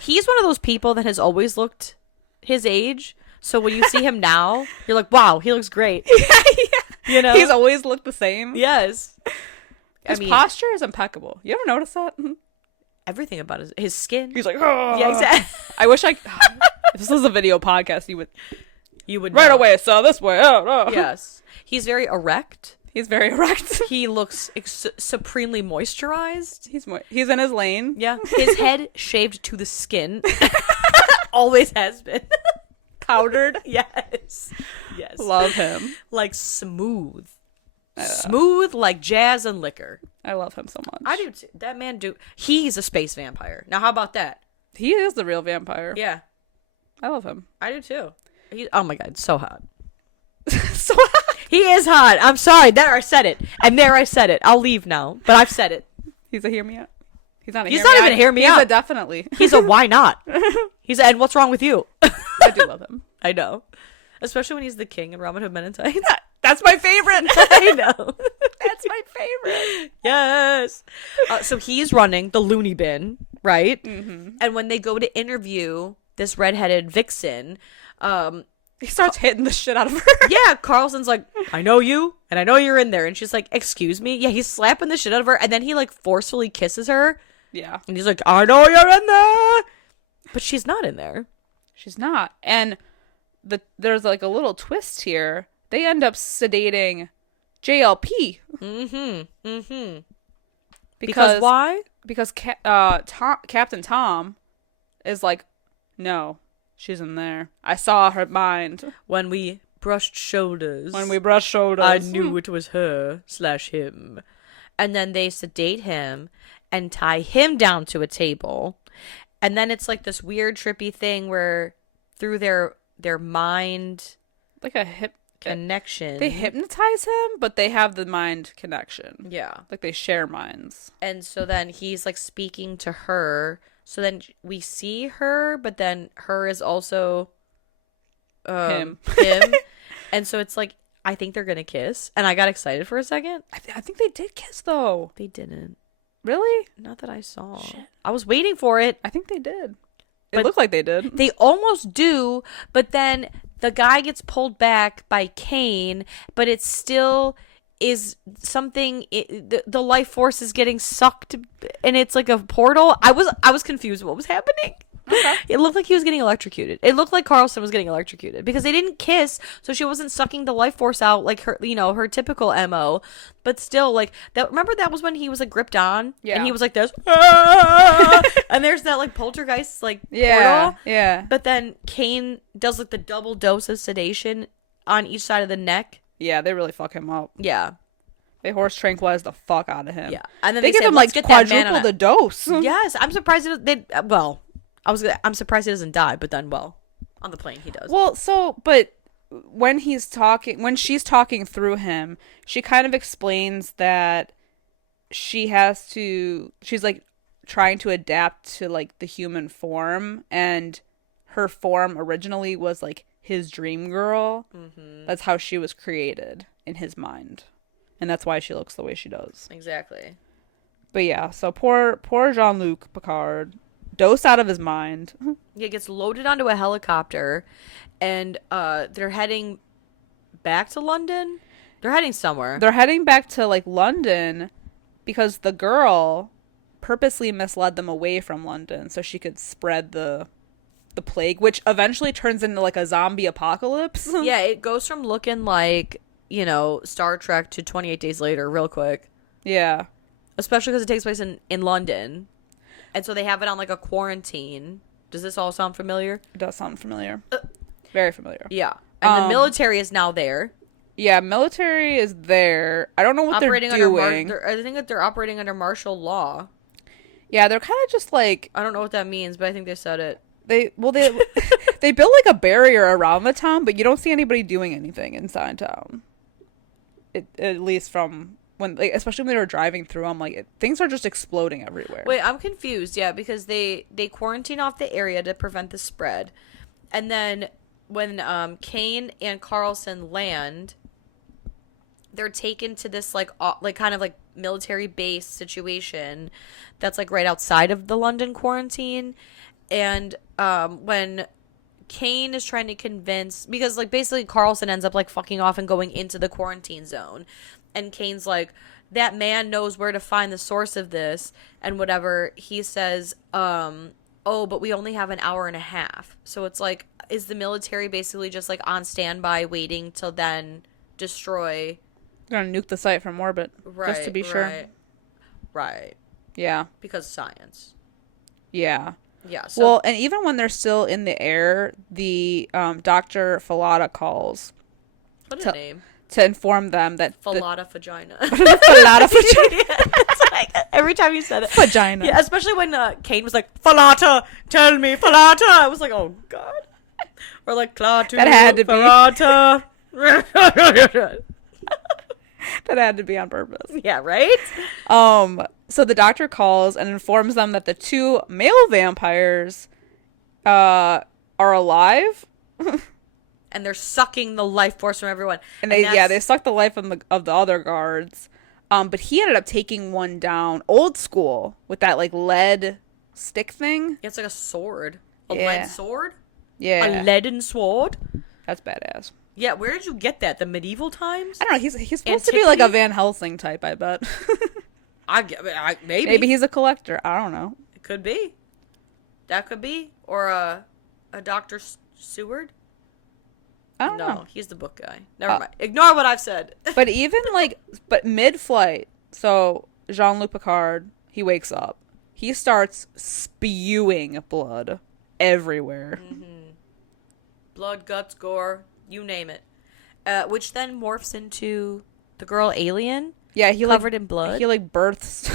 He's one of those people that has always looked his age. So when you see him now, you're like, wow, he looks great. Yeah. You know? He's always looked the same. Yes. His posture is impeccable. You ever notice that? Everything about his skin. He's like, oh. Yeah, exactly. I wish if this was a video podcast, you would right know. away. So this way. Oh, no. Yes. He's very erect. He's very erect. He looks supremely moisturized. He's in his lane. Yeah. His head shaved to the skin. Always has been. Powdered. Yes. Yes. Love him. Like smooth. Smooth like jazz and liquor. I love him so much. I do too. That man he's a space vampire. Now how about that? He is the real vampire. Yeah. I love him. I do too. Oh my god, so hot. So hot. He is hot. I'm sorry. There I said it. And there I said it. I'll leave now. But I've said it. He's a hear me out. He's not even a hear me out. He's a definitely. He's a why not? He's a and what's wrong with you? I do love him. I know. Especially when he's the king in Robin Hood Men in Tights. That's my favorite. I know. That's my favorite. Yes. So he's running the loony bin, right? Mm-hmm. And when they go to interview this redheaded vixen, he starts hitting the shit out of her. Yeah, Carlson's like, I know you, and I know you're in there. And she's like, excuse me? Yeah, he's slapping the shit out of her, and then he, like, forcefully kisses her. Yeah. And he's like, I know you're in there. But she's not in there. She's not. And there's, like, a little twist here. They end up sedating JLP. Mm-hmm. Mm-hmm. Because why? Because Captain Tom is like, no, she's in there. I saw her mind. When we brushed shoulders. I knew it was her/him. And then they sedate him and tie him down to a table. And then it's like this weird trippy thing where through their mind, like a connection, they hypnotize him, but they have the mind connection. Yeah, like they share minds. And so then he's like speaking to her. So then we see her, but then her is also him. And so it's like, I think they're gonna kiss, and I got excited for a second. I think they did kiss though. They didn't. Really? Not that I saw. Shit. I was waiting for it. I think they did. It looked like they did. They almost do, but then the guy gets pulled back by Kane, but it still is something. The life force is getting sucked, and it's like a portal. I was confused. What was happening? Okay. It looked like he was getting electrocuted. It looked like Carlson was getting electrocuted because they didn't kiss, so she wasn't sucking the life force out like her, her typical MO. But still, like that. Remember that was when he was like gripped on, and he was like this, and there's that like poltergeist like portal. Yeah. But then Kane does like the double dose of sedation on each side of the neck. Yeah, they really fuck him up. Yeah. They horse tranquilize the fuck out of him. Yeah, and then they give him like quadruple the dose. Yes, I'm surprised I'm surprised he doesn't die, but then, on the plane he does. Well, but when she's talking through him, she kind of explains that she's like trying to adapt to like the human form, and her form originally was like his dream girl. Mm-hmm. That's how she was created in his mind, and that's why she looks the way she does. Exactly. But yeah, so poor Jean-Luc Picard. Dosed out of his mind. He gets loaded onto a helicopter, and they're heading back to London. They're heading somewhere. They're heading back to like London because the girl purposely misled them away from London so she could spread the plague, which eventually turns into like a zombie apocalypse. Yeah, it goes from looking like, Star Trek to 28 Days Later real quick. Yeah. Especially because it takes place in London. And so they have it on like a quarantine. Does this all sound familiar? It does sound familiar. Very familiar. Yeah. And the military is now there. Yeah, military is there. I don't know what they're doing. I think that they're operating under martial law. Yeah, they're kind of just like... I don't know what that means, but I think they said it. They they built like a barrier around the town, but you don't see anybody doing anything inside town. At least from... especially when they were driving through, I'm like, things are just exploding everywhere. Wait, I'm confused, yeah, because they quarantine off the area to prevent the spread. And then when Kane and Carlson land, they're taken to this like kind of like military base situation that's like right outside of the London quarantine. And when Kane is trying to convince, because like basically Carlson ends up like fucking off and going into the quarantine zone, and Kane's like, that man knows where to find the source of this and whatever. He says, oh, but we only have an hour and a half. So it's like, is the military basically just like on standby waiting till then destroy? They're gonna nuke the site from orbit, just to be sure. Right. Yeah. Because science. Yeah. Yeah. So, well, and even when they're still in the air, the Dr. Falata calls. What a name. To inform them that Falata vagina. Falata vagina. It's like, every time you said it. Vagina. Yeah, especially when Kane was like, Falata, tell me, Falata. I was like, oh, God. Or like, Klaatu, that had to Falata. That had to be on purpose. Yeah, right? So the doctor calls and informs them that the 2 male vampires are alive. And they're sucking the life force from everyone. And they suck the life of the other guards. But he ended up taking one down old school with that like lead stick thing. Yeah, it's like a sword. A lead sword? Yeah. A leaden sword? That's badass. Yeah, where did you get that? The medieval times? I don't know. He's supposed to be like a Van Helsing type, I bet. Maybe. Maybe he's a collector. I don't know. It could be. That could be. Or a Dr. Seward? I don't know. No, he's the book guy. Never mind. Ignore what I've said. But even but mid-flight, so Jean-Luc Picard, he wakes up. He starts spewing blood everywhere. Mm-hmm. Blood, guts, gore, you name it. Which then morphs into the girl alien. Yeah, he covered in blood. He like births.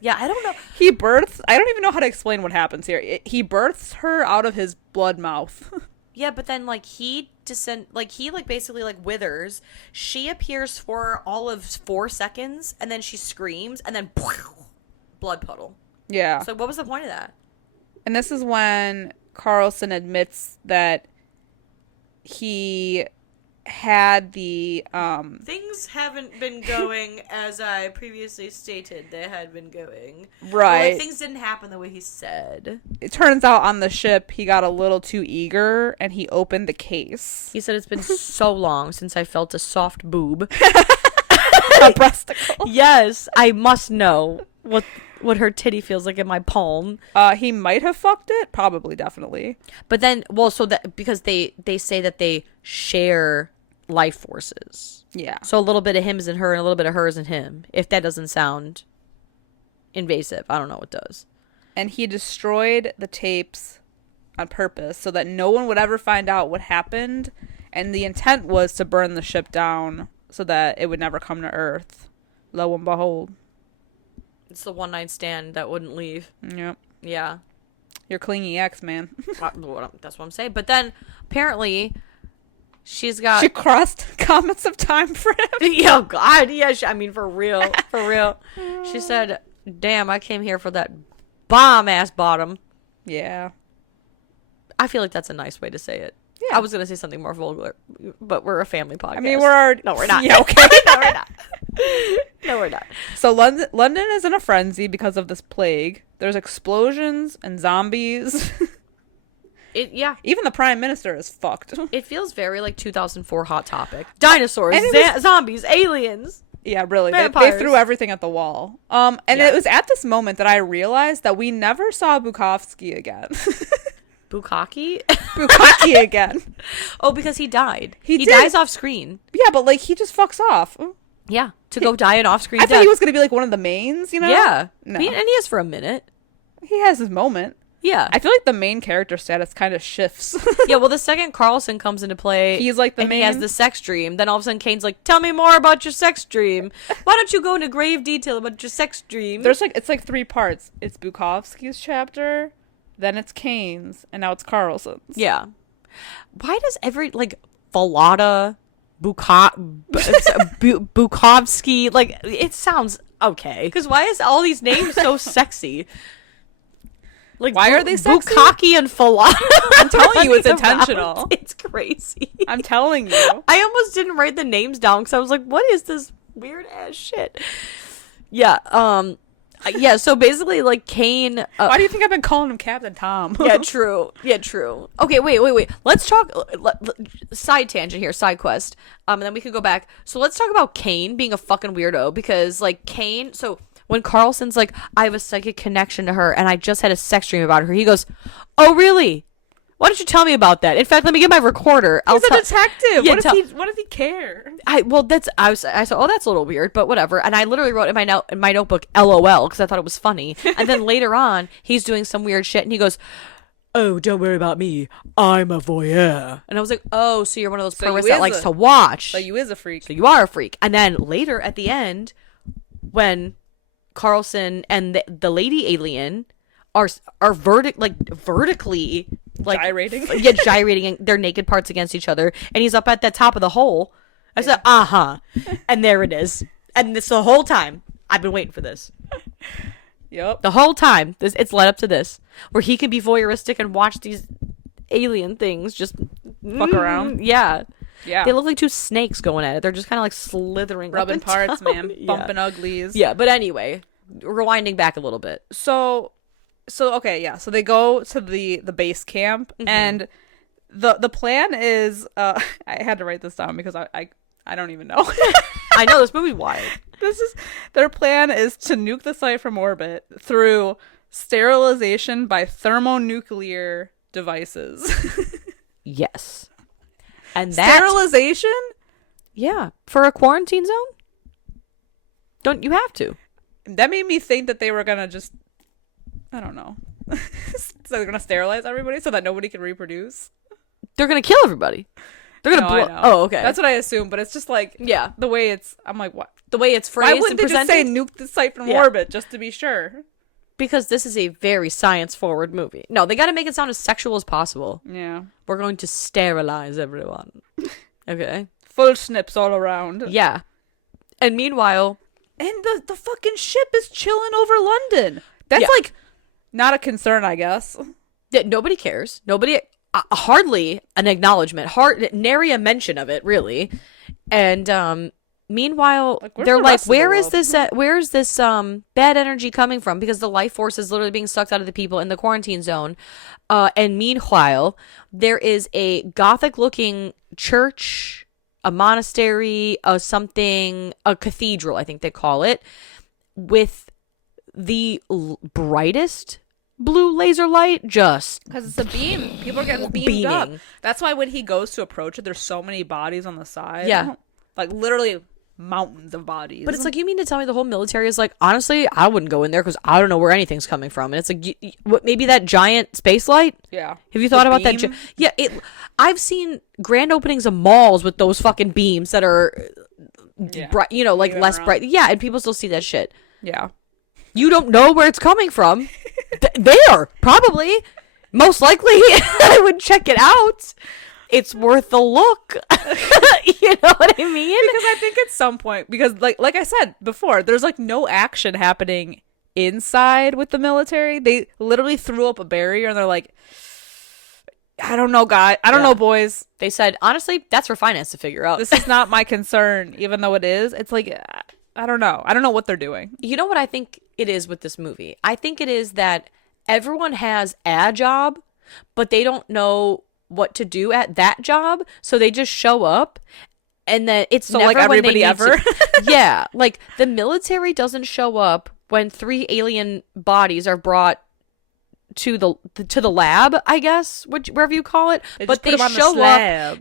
Yeah, I don't know. He births. I don't even know how to explain what happens here. He births her out of his blood mouth. Yeah, but then like he basically like withers. She appears for all of 4 seconds, and then she screams, and then blood puddle. Yeah. So what was the point of that? And this is when Carlson admits that he had the things haven't been going as I previously stated they had been going. Right. Well, like, things didn't happen the way he said. It turns out on the ship he got a little too eager and he opened the case. He said, it's been so long since I felt a soft boob. A breasticle. Yes, I must know what her titty feels like in my palm. He might have fucked it, probably, definitely. But then, well, so that because they say that they share life forces. Yeah. So a little bit of him is in her and a little bit of her is in him. If that doesn't sound invasive, I don't know what does. And he destroyed the tapes on purpose so that no one would ever find out what happened. And the intent was to burn the ship down so that it would never come to Earth. Lo and behold. It's the one night stand that wouldn't leave. Yep. Yeah. You're clingy ex, man. That's what I'm saying. But then, apparently, she crossed comments of time for him. Oh, God. Yeah, for real. For real. She said, damn, I came here for that bomb-ass bottom. Yeah. I feel like that's a nice way to say it. Yeah. I was going to say something more vulgar, but we're a family podcast. I mean, we're already... No, we're not. Yeah, okay. No, we're not. No, we're not. So London is in a frenzy because of this plague. There's explosions and zombies. Yeah. Even the prime minister is fucked. It feels very like 2004 Hot Topic. Dinosaurs, zombies, aliens. Yeah, really. They threw everything at the wall. It was at this moment that I realized that we never saw Bukowski again. Bukkake? Bukkake again. Oh, because he died. He did. dies off screen. Yeah, but like he just fucks off. Yeah, to go die an off-screen I death. thought he was going to be like one of the mains, you know? Yeah. No. And he is for a minute. He has his moment. Yeah. I feel like the main character status kind of shifts. Yeah, well, the second Carlson comes into play, he's like the main. He has the sex dream. Then all of a sudden Kane's like, tell me more about your sex dream. Why don't you go into grave detail about your sex dream? It's like 3 parts. It's Bukowski's chapter, then it's Kane's, and now it's Carlson's. Yeah. Why does Falata, Bukovsky, like, it sounds okay. Because why is all these names so sexy? Like, why are they sexy? Bukkake and Falata. I'm telling you, it's intentional. It's crazy. I'm telling you. I almost didn't write the names down because I was like, what is this weird ass shit? Yeah. Yeah, so basically, like, Kane... Why do you think I've been calling him Captain Tom? Yeah, true. Yeah, true. Okay, wait. Let's talk... side tangent here, side quest. And then we can go back. So let's talk about Kane being a fucking weirdo, because, like, Kane... So when Carlson's like, I have a psychic connection to her, and I just had a sex dream about her, he goes, oh, really? Why don't you tell me about that? In fact, let me get my recorder. He's a detective. Yeah, what does he care? I said, oh, that's a little weird, but whatever. And I literally wrote in my notebook, LOL, because I thought it was funny. And then later on, he's doing some weird shit, and he goes, oh, don't worry about me. I'm a voyeur. And I was like, oh, so you're one of those perverts that likes to watch. So you is a freak. So you are a freak. And then later at the end, when Carlson and the lady alien are vertically like gyrating. Yeah, gyrating their naked parts against each other, and he's up at the top of the hole. I said, and there it is. And this the whole time I've been waiting for this. Yep. The whole time it's led up to this, where he can be voyeuristic and watch these alien things just fuck around. Yeah. Yeah. They look like two snakes going at it. They're just kind of like slithering, rubbing parts, man, bumping yeah. uglies. Yeah, but anyway, rewinding back a little bit. So okay, yeah. So they go to the base camp, and the plan is I had to write this down because I don't even know. I know, this movie's wild. Their plan is to nuke the site from orbit through sterilization by thermonuclear devices. Yes. And that sterilization? Yeah, for a quarantine zone? Don't you have to? That made me think that they were gonna just, I don't know. So they're gonna sterilize everybody so that nobody can reproduce. They're gonna kill everybody. They're gonna blow. Oh, okay. That's what I assume, but it's just like, yeah, the way it's. I'm like, what? The way it's phrased. Why wouldn't they just say nuke the site from orbit just to be sure? Because this is a very science-forward movie. No, they got to make it sound as sexual as possible. Yeah. We're going to sterilize everyone. Okay. Full snips all around. Yeah. And meanwhile... And the fucking ship is chilling over London. That's like not a concern, I guess. Yeah, nobody cares. Nobody... hardly an acknowledgement. Nary a mention of it, really. And... meanwhile, they're like, where is this bad energy coming from? Because the life force is literally being sucked out of the people in the quarantine zone. And meanwhile, there is a gothic-looking church, a monastery, a cathedral, I think they call it, with the brightest blue laser light, just because it's a beam. People are getting beamed up. That's why when he goes to approach it, there's so many bodies on the side. Yeah. Like, literally mountains of bodies. But it's like, you mean to tell me the whole military is like, honestly, I wouldn't go in there because I don't know where anything's coming from. And it's like, what, maybe that giant space light? Yeah. Have you thought about that? Yeah. I've seen grand openings of malls with those fucking beams that are, bright, like less bright. Yeah. And people still see that shit. Yeah. You don't know where it's coming from. There, probably. Most likely, I would check it out. It's worth a look. You know what I mean? Because I think at some point, because like I said before, there's like no action happening inside with the military. They literally threw up a barrier and they're like, I don't know, guys. I don't know, boys. They said, honestly, that's for finance to figure out. This is not my concern, even though it is. It's like, I don't know. I don't know what they're doing. You know what I think it is with this movie? I think it is that everyone has a job, but they don't know what to do at that job, so they just show up, and then it's so never like everybody ever. Yeah, like the military doesn't show up when 3 alien bodies are brought to the lab, I guess, wherever you call it. But they show up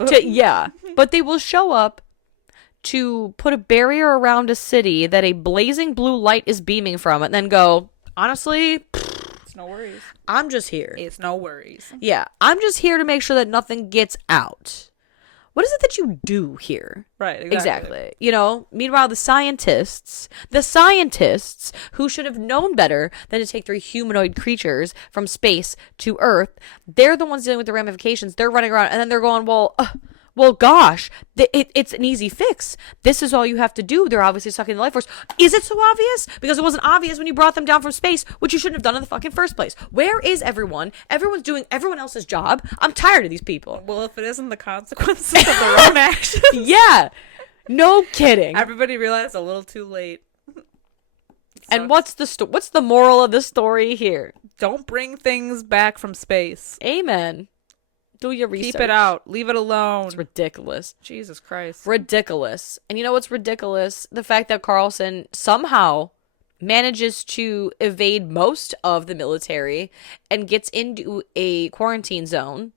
but they will show up to put a barrier around a city that a blazing blue light is beaming from, and then go, honestly, no worries. I'm just here. It's no worries. Yeah, I'm just here to make sure that nothing gets out. What is it that you do here? Right, exactly. Meanwhile, the scientists who should have known better than to take 3 humanoid creatures from space to Earth, they're the ones dealing with the ramifications. They're running around, and then they're going, well, gosh, it's an easy fix. This is all you have to do. They're obviously sucking the life force. Is it so obvious? Because it wasn't obvious when you brought them down from space, which you shouldn't have done in the fucking first place. Where is everyone? Everyone's doing everyone else's job. I'm tired of these people. Well, if it isn't the consequences of their own actions. Yeah. No kidding. Everybody realized a little too late. And what's the moral of the story here? Don't bring things back from space. Amen. Do your research. Keep it out. Leave it alone. It's ridiculous. Jesus Christ. Ridiculous. And you know what's ridiculous? The fact that Carlson somehow manages to evade most of the military and gets into a quarantine zone,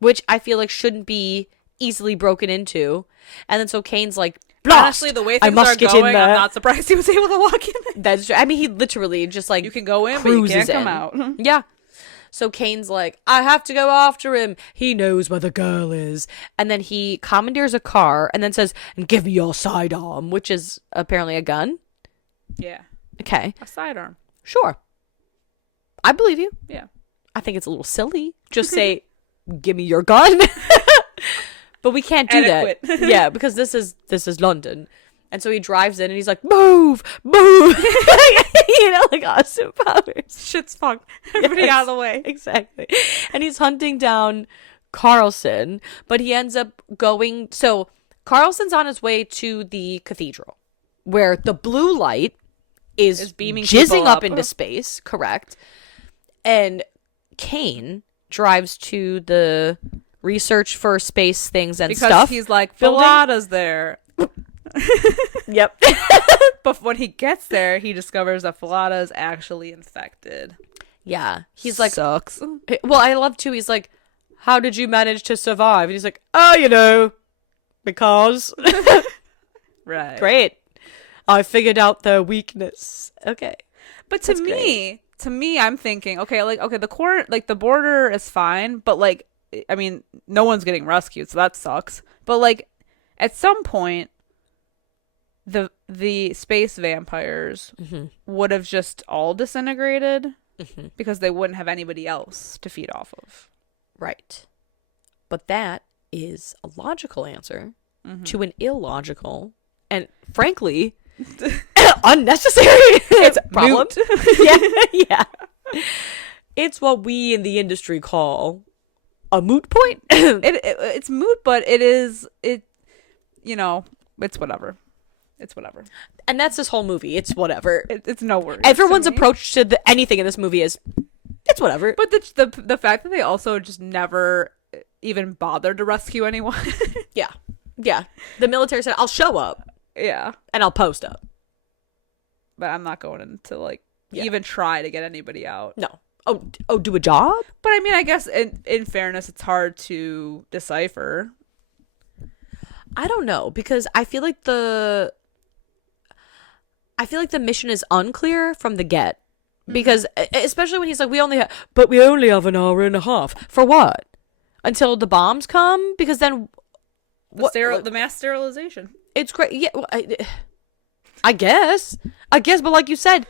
which I feel like shouldn't be easily broken into. And then so Kane's like, blast! Honestly, the way things are going, I'm not surprised he was able to walk in there. That's true. I mean, he literally just like you can go in, but you can't come out. Yeah. So Kane's like, I have to go after him. He knows where the girl is. And then he commandeers a car and then says, and give me your sidearm, which is apparently a gun. Yeah. Okay. A sidearm. Sure. I believe you. Yeah. I think it's a little silly. Just say, give me your gun. But we can't do that. Yeah, because this is London. And so he drives in and he's like, move, move. You know, like awesome powers. Shit's fucked. Everybody out of the way. Exactly. And he's hunting down Carlson, but he ends up going. So Carlson's on his way to the cathedral where the blue light is beaming jizzing up into space. Correct. And Kane drives to the research for space things and stuff. Because he's like, Falada's there. Yep. But when he gets there, he discovers that Falada is actually infected. Yeah. He's like, sucks. Well, I love too. He's like, how did you manage to survive? And he's like, oh, you know, because. Right. Great. I figured out their weakness. Okay. But to me, I'm thinking, okay, the border is fine, but like, I mean, no one's getting rescued, so that sucks. But like, at some point, the space vampires would have just all disintegrated because they wouldn't have anybody else to feed off of. Right. But that is a logical answer to an illogical and, frankly, unnecessary problem. Yeah. It's what we in the industry call a moot point. It's moot, but it's whatever. It's whatever. And that's this whole movie. It's whatever. It's no worries. Everyone's approach to anything in this movie is, it's whatever. But the fact that they also just never even bothered to rescue anyone. Yeah. Yeah. The military said, I'll show up. Yeah. And I'll post up. But I'm not going in to even try to get anybody out. No. Oh, do a job? But I mean, I guess in fairness, it's hard to decipher. I don't know, because I feel like the mission is unclear from the get. Because especially when he's like, we only have an hour and a half. For what? Until the bombs come? Because then the mass sterilization. It's great. Yeah, well, I guess, but like you said,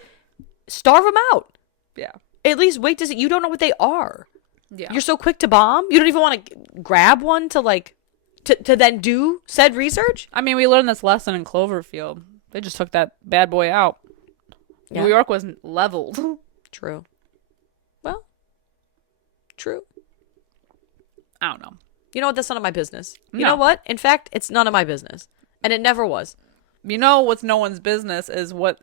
starve them out. Yeah. At least wait to see. You don't know what they are. Yeah. You're so quick to bomb. You don't even want to grab one to to then do said research. I mean, we learned this lesson in Cloverfield. They just took that bad boy out. Yeah. New York was leveled. True. Well, true. I don't know. You know what? That's none of my business. You know what? In fact, it's none of my business. And it never was. You know what's no one's business is what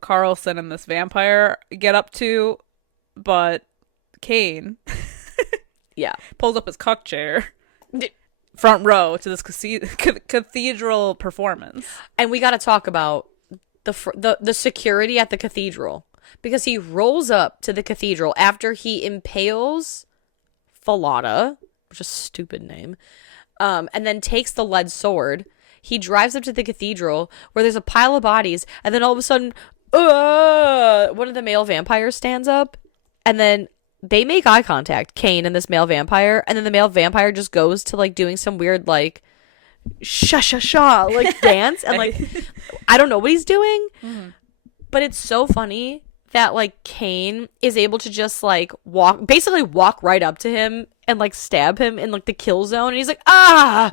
Carlson and this vampire get up to, but Kane yeah, pulls up his cuck chair front row to this cathedral performance. And we got to talk about the security at the cathedral, because he rolls up to the cathedral after he impales Falada, which is a stupid name, and then takes the lead sword. He drives up to the cathedral where there's a pile of bodies, and then all of a sudden, one of the male vampires stands up, and then they make eye contact, Kane and this male vampire, and then the male vampire just goes to doing some weird sha dance, and I don't know what he's doing, but it's so funny that Kane is able to just walk right up to him and stab him in the kill zone, and he's like, oh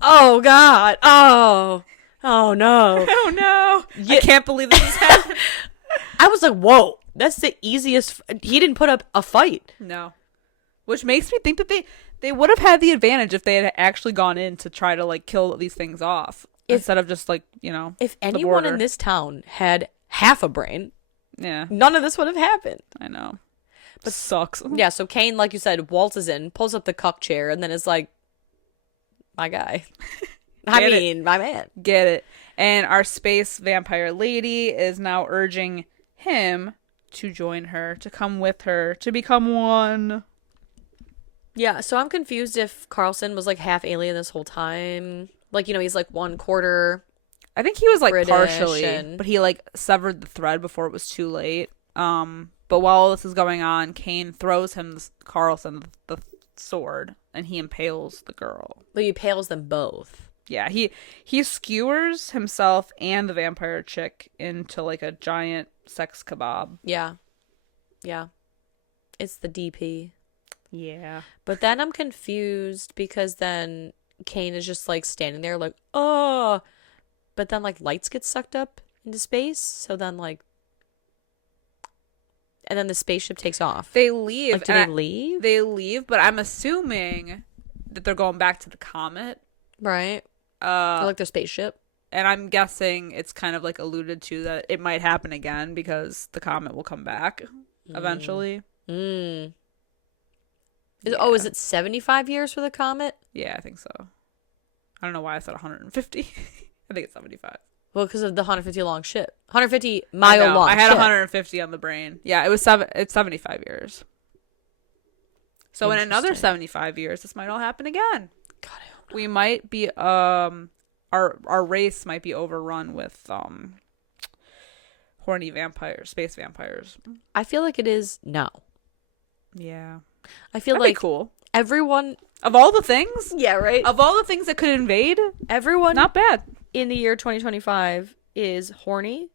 god, oh no, oh no, I can't believe this is happening. I was like, whoa, that's the easiest. He didn't put up a fight. No. Which makes me think that they would have had the advantage if they had actually gone in to try to kill these things off instead of just if anyone in this town had half a brain, Yeah. none of this would have happened. I know. But sucks. Yeah, so Kane, like you said, waltzes in, pulls up the cuck chair, and then is like, my guy. My man. Get it. And our space vampire lady is now urging him to join her, to come with her, to become one. Yeah, so I'm confused if Carlson was like half alien this whole time. Like, he's like 1/4. I think he was like British partially, but he like severed the thread before it was too late. But while this is going on, Kane throws him Carlson the sword, and he impales the girl. But he impales them both. Yeah, he skewers himself and the vampire chick into like a giant sex kebab. Yeah. It's the DP. Yeah. But then I'm confused because then Kane is just like standing there like, oh, but then like lights get sucked up into space. So then like, and then the spaceship takes off. They leave. Like, do they leave? They leave, but I'm assuming that they're going back to the comet. Right. Like their spaceship. And I'm guessing it's kind of like alluded to that it might happen again because the comet will come back eventually. Yeah. Is it 75 years for the comet? Yeah, I think so. I don't know why I said 150. I think it's 75. Well, because of the 150 long ship. 150-mile long I had ship. 150 on the brain. Yeah, it's 75 years. So in another 75 years, this might all happen again. God, I hope not. We might be our race might be overrun with horny vampires, space vampires. I feel like it is now. Yeah. I feel That'd like be cool. Everyone, Of all the things? yeah, right? Of all the things that could invade, Everyone not bad. in the year 2025 is horny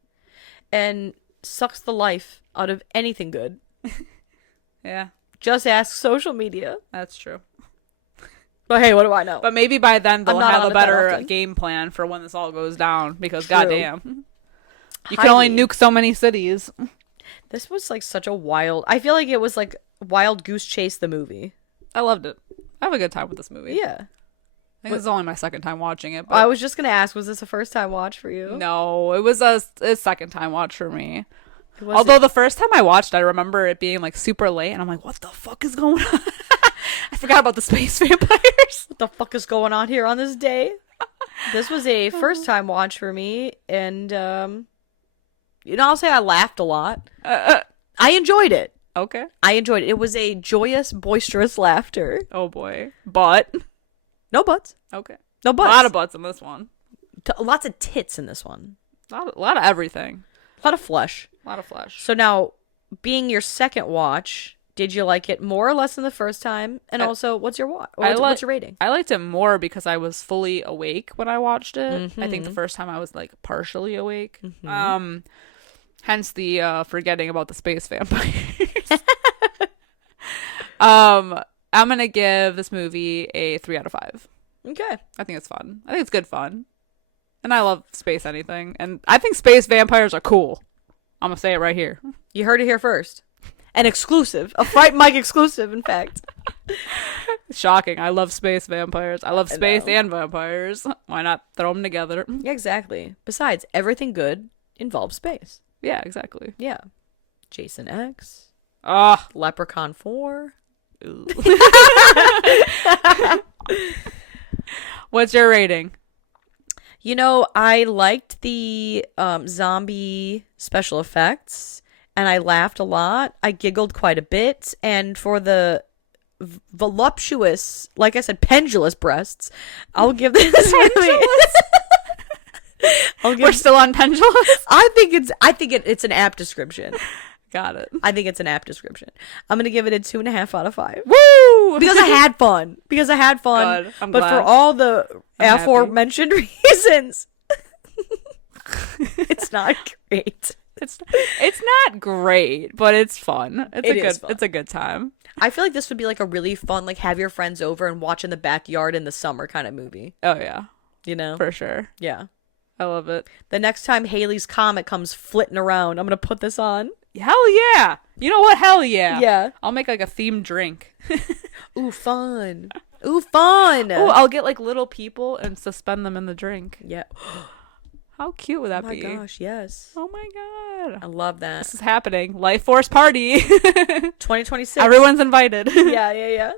and sucks the life out of anything good. Yeah, Just ask social media. that's true. But hey, what do I know? But maybe by then they'll not have on a it that better often. game plan for when this all goes down because True. goddamn. You can only Highly. nuke so many cities. This was like such a wild. I feel like it was like Wild Goose Chase the movie. I loved it. I have a good time with this movie. Yeah. I think this is only my second time watching it. But I was just gonna ask, was this a first time watch for you? no, it was a second time watch for me. Was Although the first time I watched, I remember it being like super late, and I'm like, "What the fuck is going on?" I forgot about the space vampires. what the fuck is going on here on this day? This was a first time watch for me, and I'll say I laughed a lot. I enjoyed it. Okay. I enjoyed it. It was a joyous, boisterous laughter. Oh boy. But No butts. okay. No A butts. lot of butts in this one. Lots of tits in this one. A lot of everything. A lot of flesh. A lot of flesh. So now, being your second watch, did you like it more or less than the first time? And also, what's your what's your rating? I liked it more because I was fully awake when I watched it. I think the Mhm. first time I was like partially awake. Mhm. Hence the forgetting about the space vampires. I'm gonna give this movie a 3 out of 5. Okay. I think it's fun. I think it's good fun. And I love space anything. And I think space vampires are cool. I'm gonna say it right here. You heard it here first. An exclusive. A Fright Mic exclusive, in fact. Shocking. I love space vampires. I love space know. and vampires. Why not throw them together? Yeah, exactly. Besides, everything good involves space. Yeah, exactly. Yeah. Jason X. Ah. Leprechaun 4. What's your rating? I liked the zombie special effects, and I laughed a lot. I giggled quite a bit, and for the voluptuous, like I said, pendulous breasts, I'll give this movie. We're still on pendulous? I think it's an apt description. Got it. I think it's an apt description. I'm gonna give it a 2.5 out of 5. Woo! Because I had fun. Good. I'm but glad. for all the I'm aforementioned reasons, it's not great. It's not great, but it's fun. It's fun. It's a good time. I feel like this would be like a really fun, like have your friends over and watch in the backyard in the summer kind of movie. Oh yeah, For sure. yeah. I love it. The next time Haley's Comet comes flitting around, I'm gonna put this on. Hell yeah! You know what? Hell yeah! Yeah. I'll make like a themed drink. Ooh, fun. Ooh, fun. Oh, I'll get like little people and suspend them in the drink. Yeah. How cute would that be? Oh my gosh, yes. Oh my god. I love that. This is happening. Life Force party. 2026. Everyone's invited. Yeah.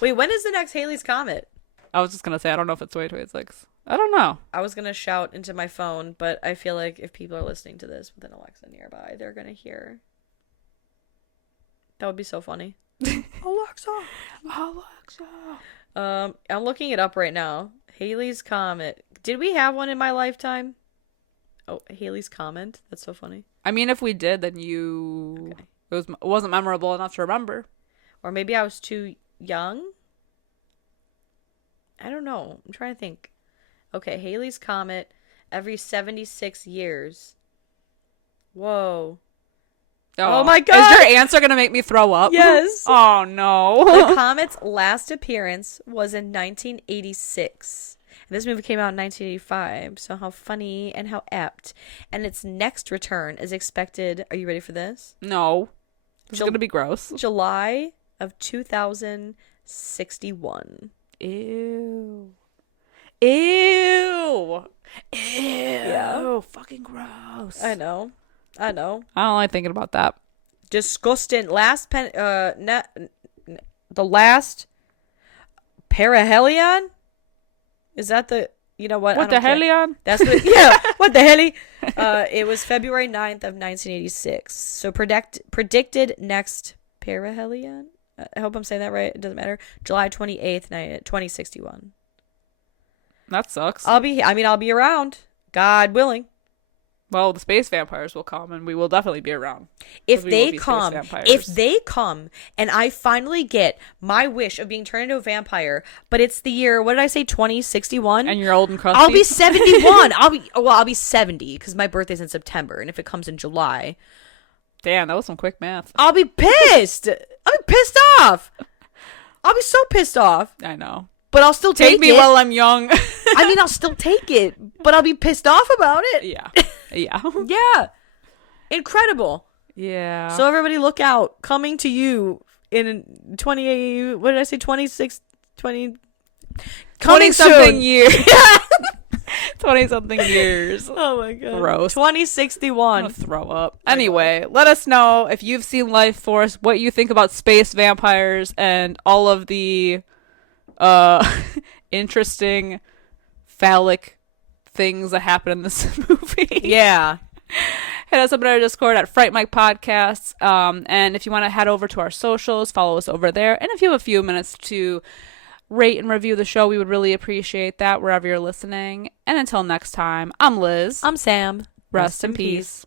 Wait, when is the next Halley's Comet? I was just going to say, I don't know if it's 2026. I don't know. I was going to shout into my phone, but I feel like if people are listening to this with an Alexa nearby, they're going to hear. That would be so funny. Alexa. I'm looking it up right now. Halley's Comet. Did we have one in my lifetime? Oh, Halley's Comet. That's so funny. I mean, if we did, then you... Okay. It wasn't memorable enough to remember. Or maybe I was too young? I don't know. I'm trying to think. Okay, Halley's Comet every 76 years. Whoa. Oh my god. Is your answer going to make me throw up? Yes. Oh no. The comet's last appearance was in 1986. And this movie came out in 1985. So how funny and how apt. And its next return is expected. Are you ready for this? No. This is going to be gross. July of 2061. Ew. Ew. Yeah. Fucking gross. I know. I don't like thinking about that. Disgusting. The last perihelion? Is that the... You know what? What the helion? That's what... Yeah. What the heli? It was February 9th of 1986. So predicted next perihelion? I hope I'm saying that right. It doesn't matter. July 28th, 2061. That sucks. I'll be around. God willing. Well, the space vampires will come, and we will definitely be around. If they come, and I finally get my wish of being turned into a vampire, but it's the year, what did I say, 2061? And you're old and crusty. I'll be 71. I'll be 70 because my birthday's in September, and if it comes in July. Damn, that was some quick math. I'll be pissed. I'll be pissed off. I'll be so pissed off. I know. But I'll still take it. Take me while I'm young. I mean, I'll still take it, but I'll be pissed off about it. Yeah. Yeah. Yeah. Incredible. Yeah. So everybody look out. Coming to you in 28, what did I say, 26, 20... Coming 20-something years. 20-something years. Oh my god. Gross. 2061. I'm gonna throw up. Anyway, let us know if you've seen Life Force, what you think about space vampires and all of the interesting phallic things that happen in this movie. Yeah. Hit us up at our Discord at Fright Mic Podcasts. And if you want to head over to our socials, follow us over there. And if you have a few minutes to rate and review the show, we would really appreciate that wherever you're listening. And until next time, I'm Liz. I'm Sam. Rest in peace.